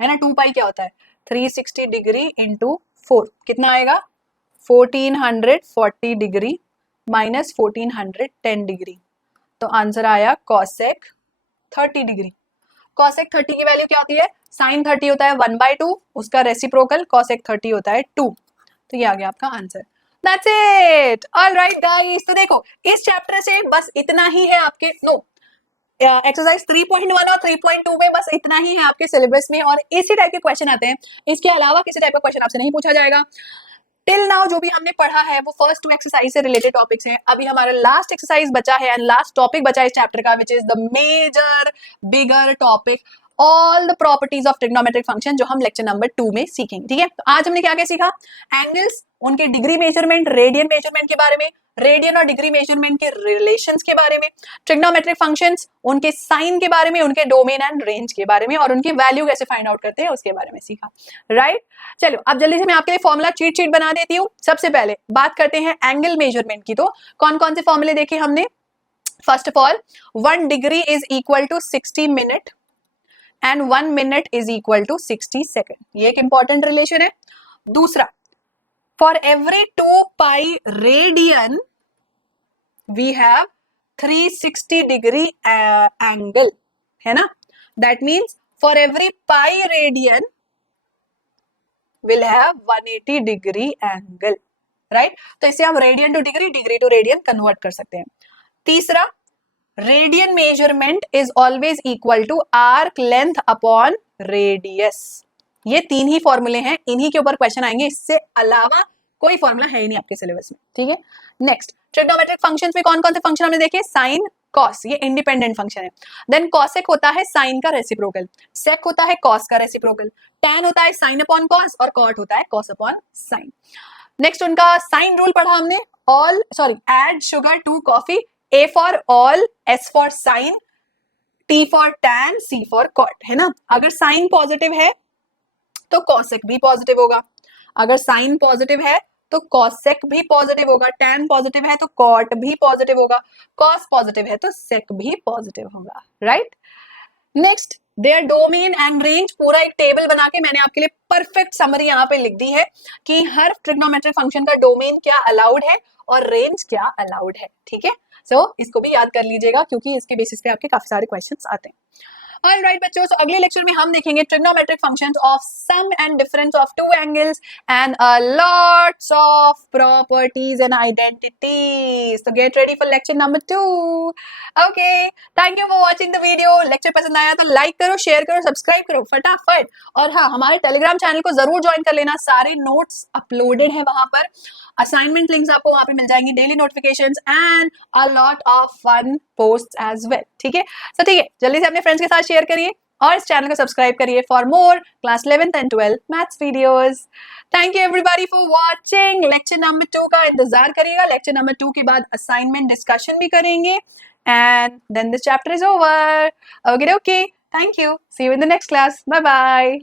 है ना, 2 पाई क्या होता है 360 डिग्री इंटू 4 कितना आएगा 1440 डिग्री माइनस 1410 डिग्री, तो आंसर आया cosec 30 डिग्री। cosec 30 की वैल्यू क्या होती है, sin 30 होता है 1/2, उसका रेसिप्रोकल cosec 30 होता है 2, तो ये आ गया आपका answer. That's it. All right guys, तो देखो इस चैप्टर से बस इतना ही है आपके, नो एक्सरसाइज 3.1 और 3.2 में बस इतना ही है आपके सिलेबस में, और इसी टाइप के क्वेश्चन आते हैं, इसके अलावा किसी टाइप का क्वेश्चन आपसे नहीं पूछा जाएगा। टिल नाउ जो भी हमने पढ़ा है वो फर्स्ट 2 एक्सरसाइज से रिलेटेड टॉपिक्स हैं। अभी हमारा लास्ट एक्सरसाइज बचा है एंड लास्ट टॉपिक बचा है इस चैप्टर का, which is the major bigger topic, all the properties of trigonometric function, जो हम लेक्चर नंबर 2 में सीखेंगे, ठीक है। तो आज हमने क्या क्या सीखा, एंगल्स, उनके डिग्री मेजरमेंट, रेडियन मेजरमेंट के बारे में, रेडियन और डिग्री मेजरमेंट के रिलेशंस के बारे में, ट्रिग्नोमेट्रिक फंक्शंस, उनके साइन के बारे में, उनके डोमेन एंड रेंज के बारे में, और उनकी वैल्यू कैसे फाइंड आउट करते हैं उसके बारे में सीखा, राइट। चलो अब जल्दी से मैं आपके लिए फॉर्मूला चीट शीट बना देती हूँ। सबसे पहले बात करते हैं एंगल मेजरमेंट की, तो कौन कौन से फॉर्मूले देखे हमने। First of all 1 degree is equal to 60 minute and 1 minute is equal to 60 second, ये एक इंपॉर्टेंट रिलेशन है। दूसरा, for every 2 pi radian we have 360 degree angle, है ना, that means for every pi radian will have 180 degree angle, right. तो इसे हम radian to degree, degree to radian convert कर सकते हैं। तीसरा, radian measurement is always equal to arc length upon radius. ये 3 ही फॉर्मूले हैं, इन्हीं के ऊपर क्वेश्चन आएंगे, इससे अलावा कोई फॉर्मूला है ही नहीं आपके सिलेबस में, ठीक है। नेक्स्ट, ट्रिग्नोमेट्रिक फंक्शंस में कौन कौन से फंक्शन हमने देखे, साइन कॉस, ये इंडिपेंडेंट फंक्शन है। देन कॉसेक होता है साइन का रेसिप्रोकल, सेक होता है कॉस का रेसिप्रोकल, टैन होता है साइन अपॉन कॉस, और कॉट होता है कॉस अपॉन साइन। नेक्स्ट उनका साइन रूल पढ़ा हमने, all sorry add sugar to coffee, A for all, S for sine, T for tan, C for cot, है ना। अगर साइन पॉजिटिव है तो कॉसेक भी पॉजिटिव होगा, अगर साइन पॉजिटिव है तो कॉसेक भी पॉजिटिव होगा, टैन पॉजिटिव है तो कॉट भी पॉजिटिव होगा, कॉस पॉजिटिव है तो सेक भी पॉजिटिव होगा, right. Next, there domain and range, पूरा एक टेबल बना के मैंने आपके लिए परफेक्ट समरी यहाँ पे लिख दी है कि हर ट्रिग्नोमेट्रिक फंक्शन का डोमेन क्या अलाउड है और रेंज क्या अलाउड है, ठीक है। सो इसको भी याद कर लीजिएगा, क्योंकि इसके बेसिस पे आपके काफी सारे क्वेश्चंस आते हैं। ऑलराइट बच्चों, सो अगले लेक्चर में हम देखेंगे trigonometric functions of sum and difference of 2 angles and lots of properties and identities. तो get ready for lecture number 2। Okay, thank you for watching the video. Lecture पसंद आया तो लाइक करो, शेयर करो, सब्सक्राइब करो फटाफट, और हाँ हमारे टेलीग्राम चैनल को जरूर ज्वाइन कर लेना, सारे नोट्स अपलोडेड है वहां पर, असाइनमेंट लिंक्स आपको वहां पे मिल जाएंगी, daily notifications and a lot of fun posts as well, ठीक है। सो ठीक है, जल्दी से अपने फ्रेंड्स के साथ शेयर करिए और इस चैनल को सब्सक्राइब करिए for more class 11th and 12th maths videos. Thank you everybody for watching. Lecture number 2 का इंतजार करिएगा, लेक्चर नंबर 2 के बाद असाइनमेंट डिस्कशन भी करेंगे and then this chapter is over. Okay, thank you, see you in the next class, bye bye.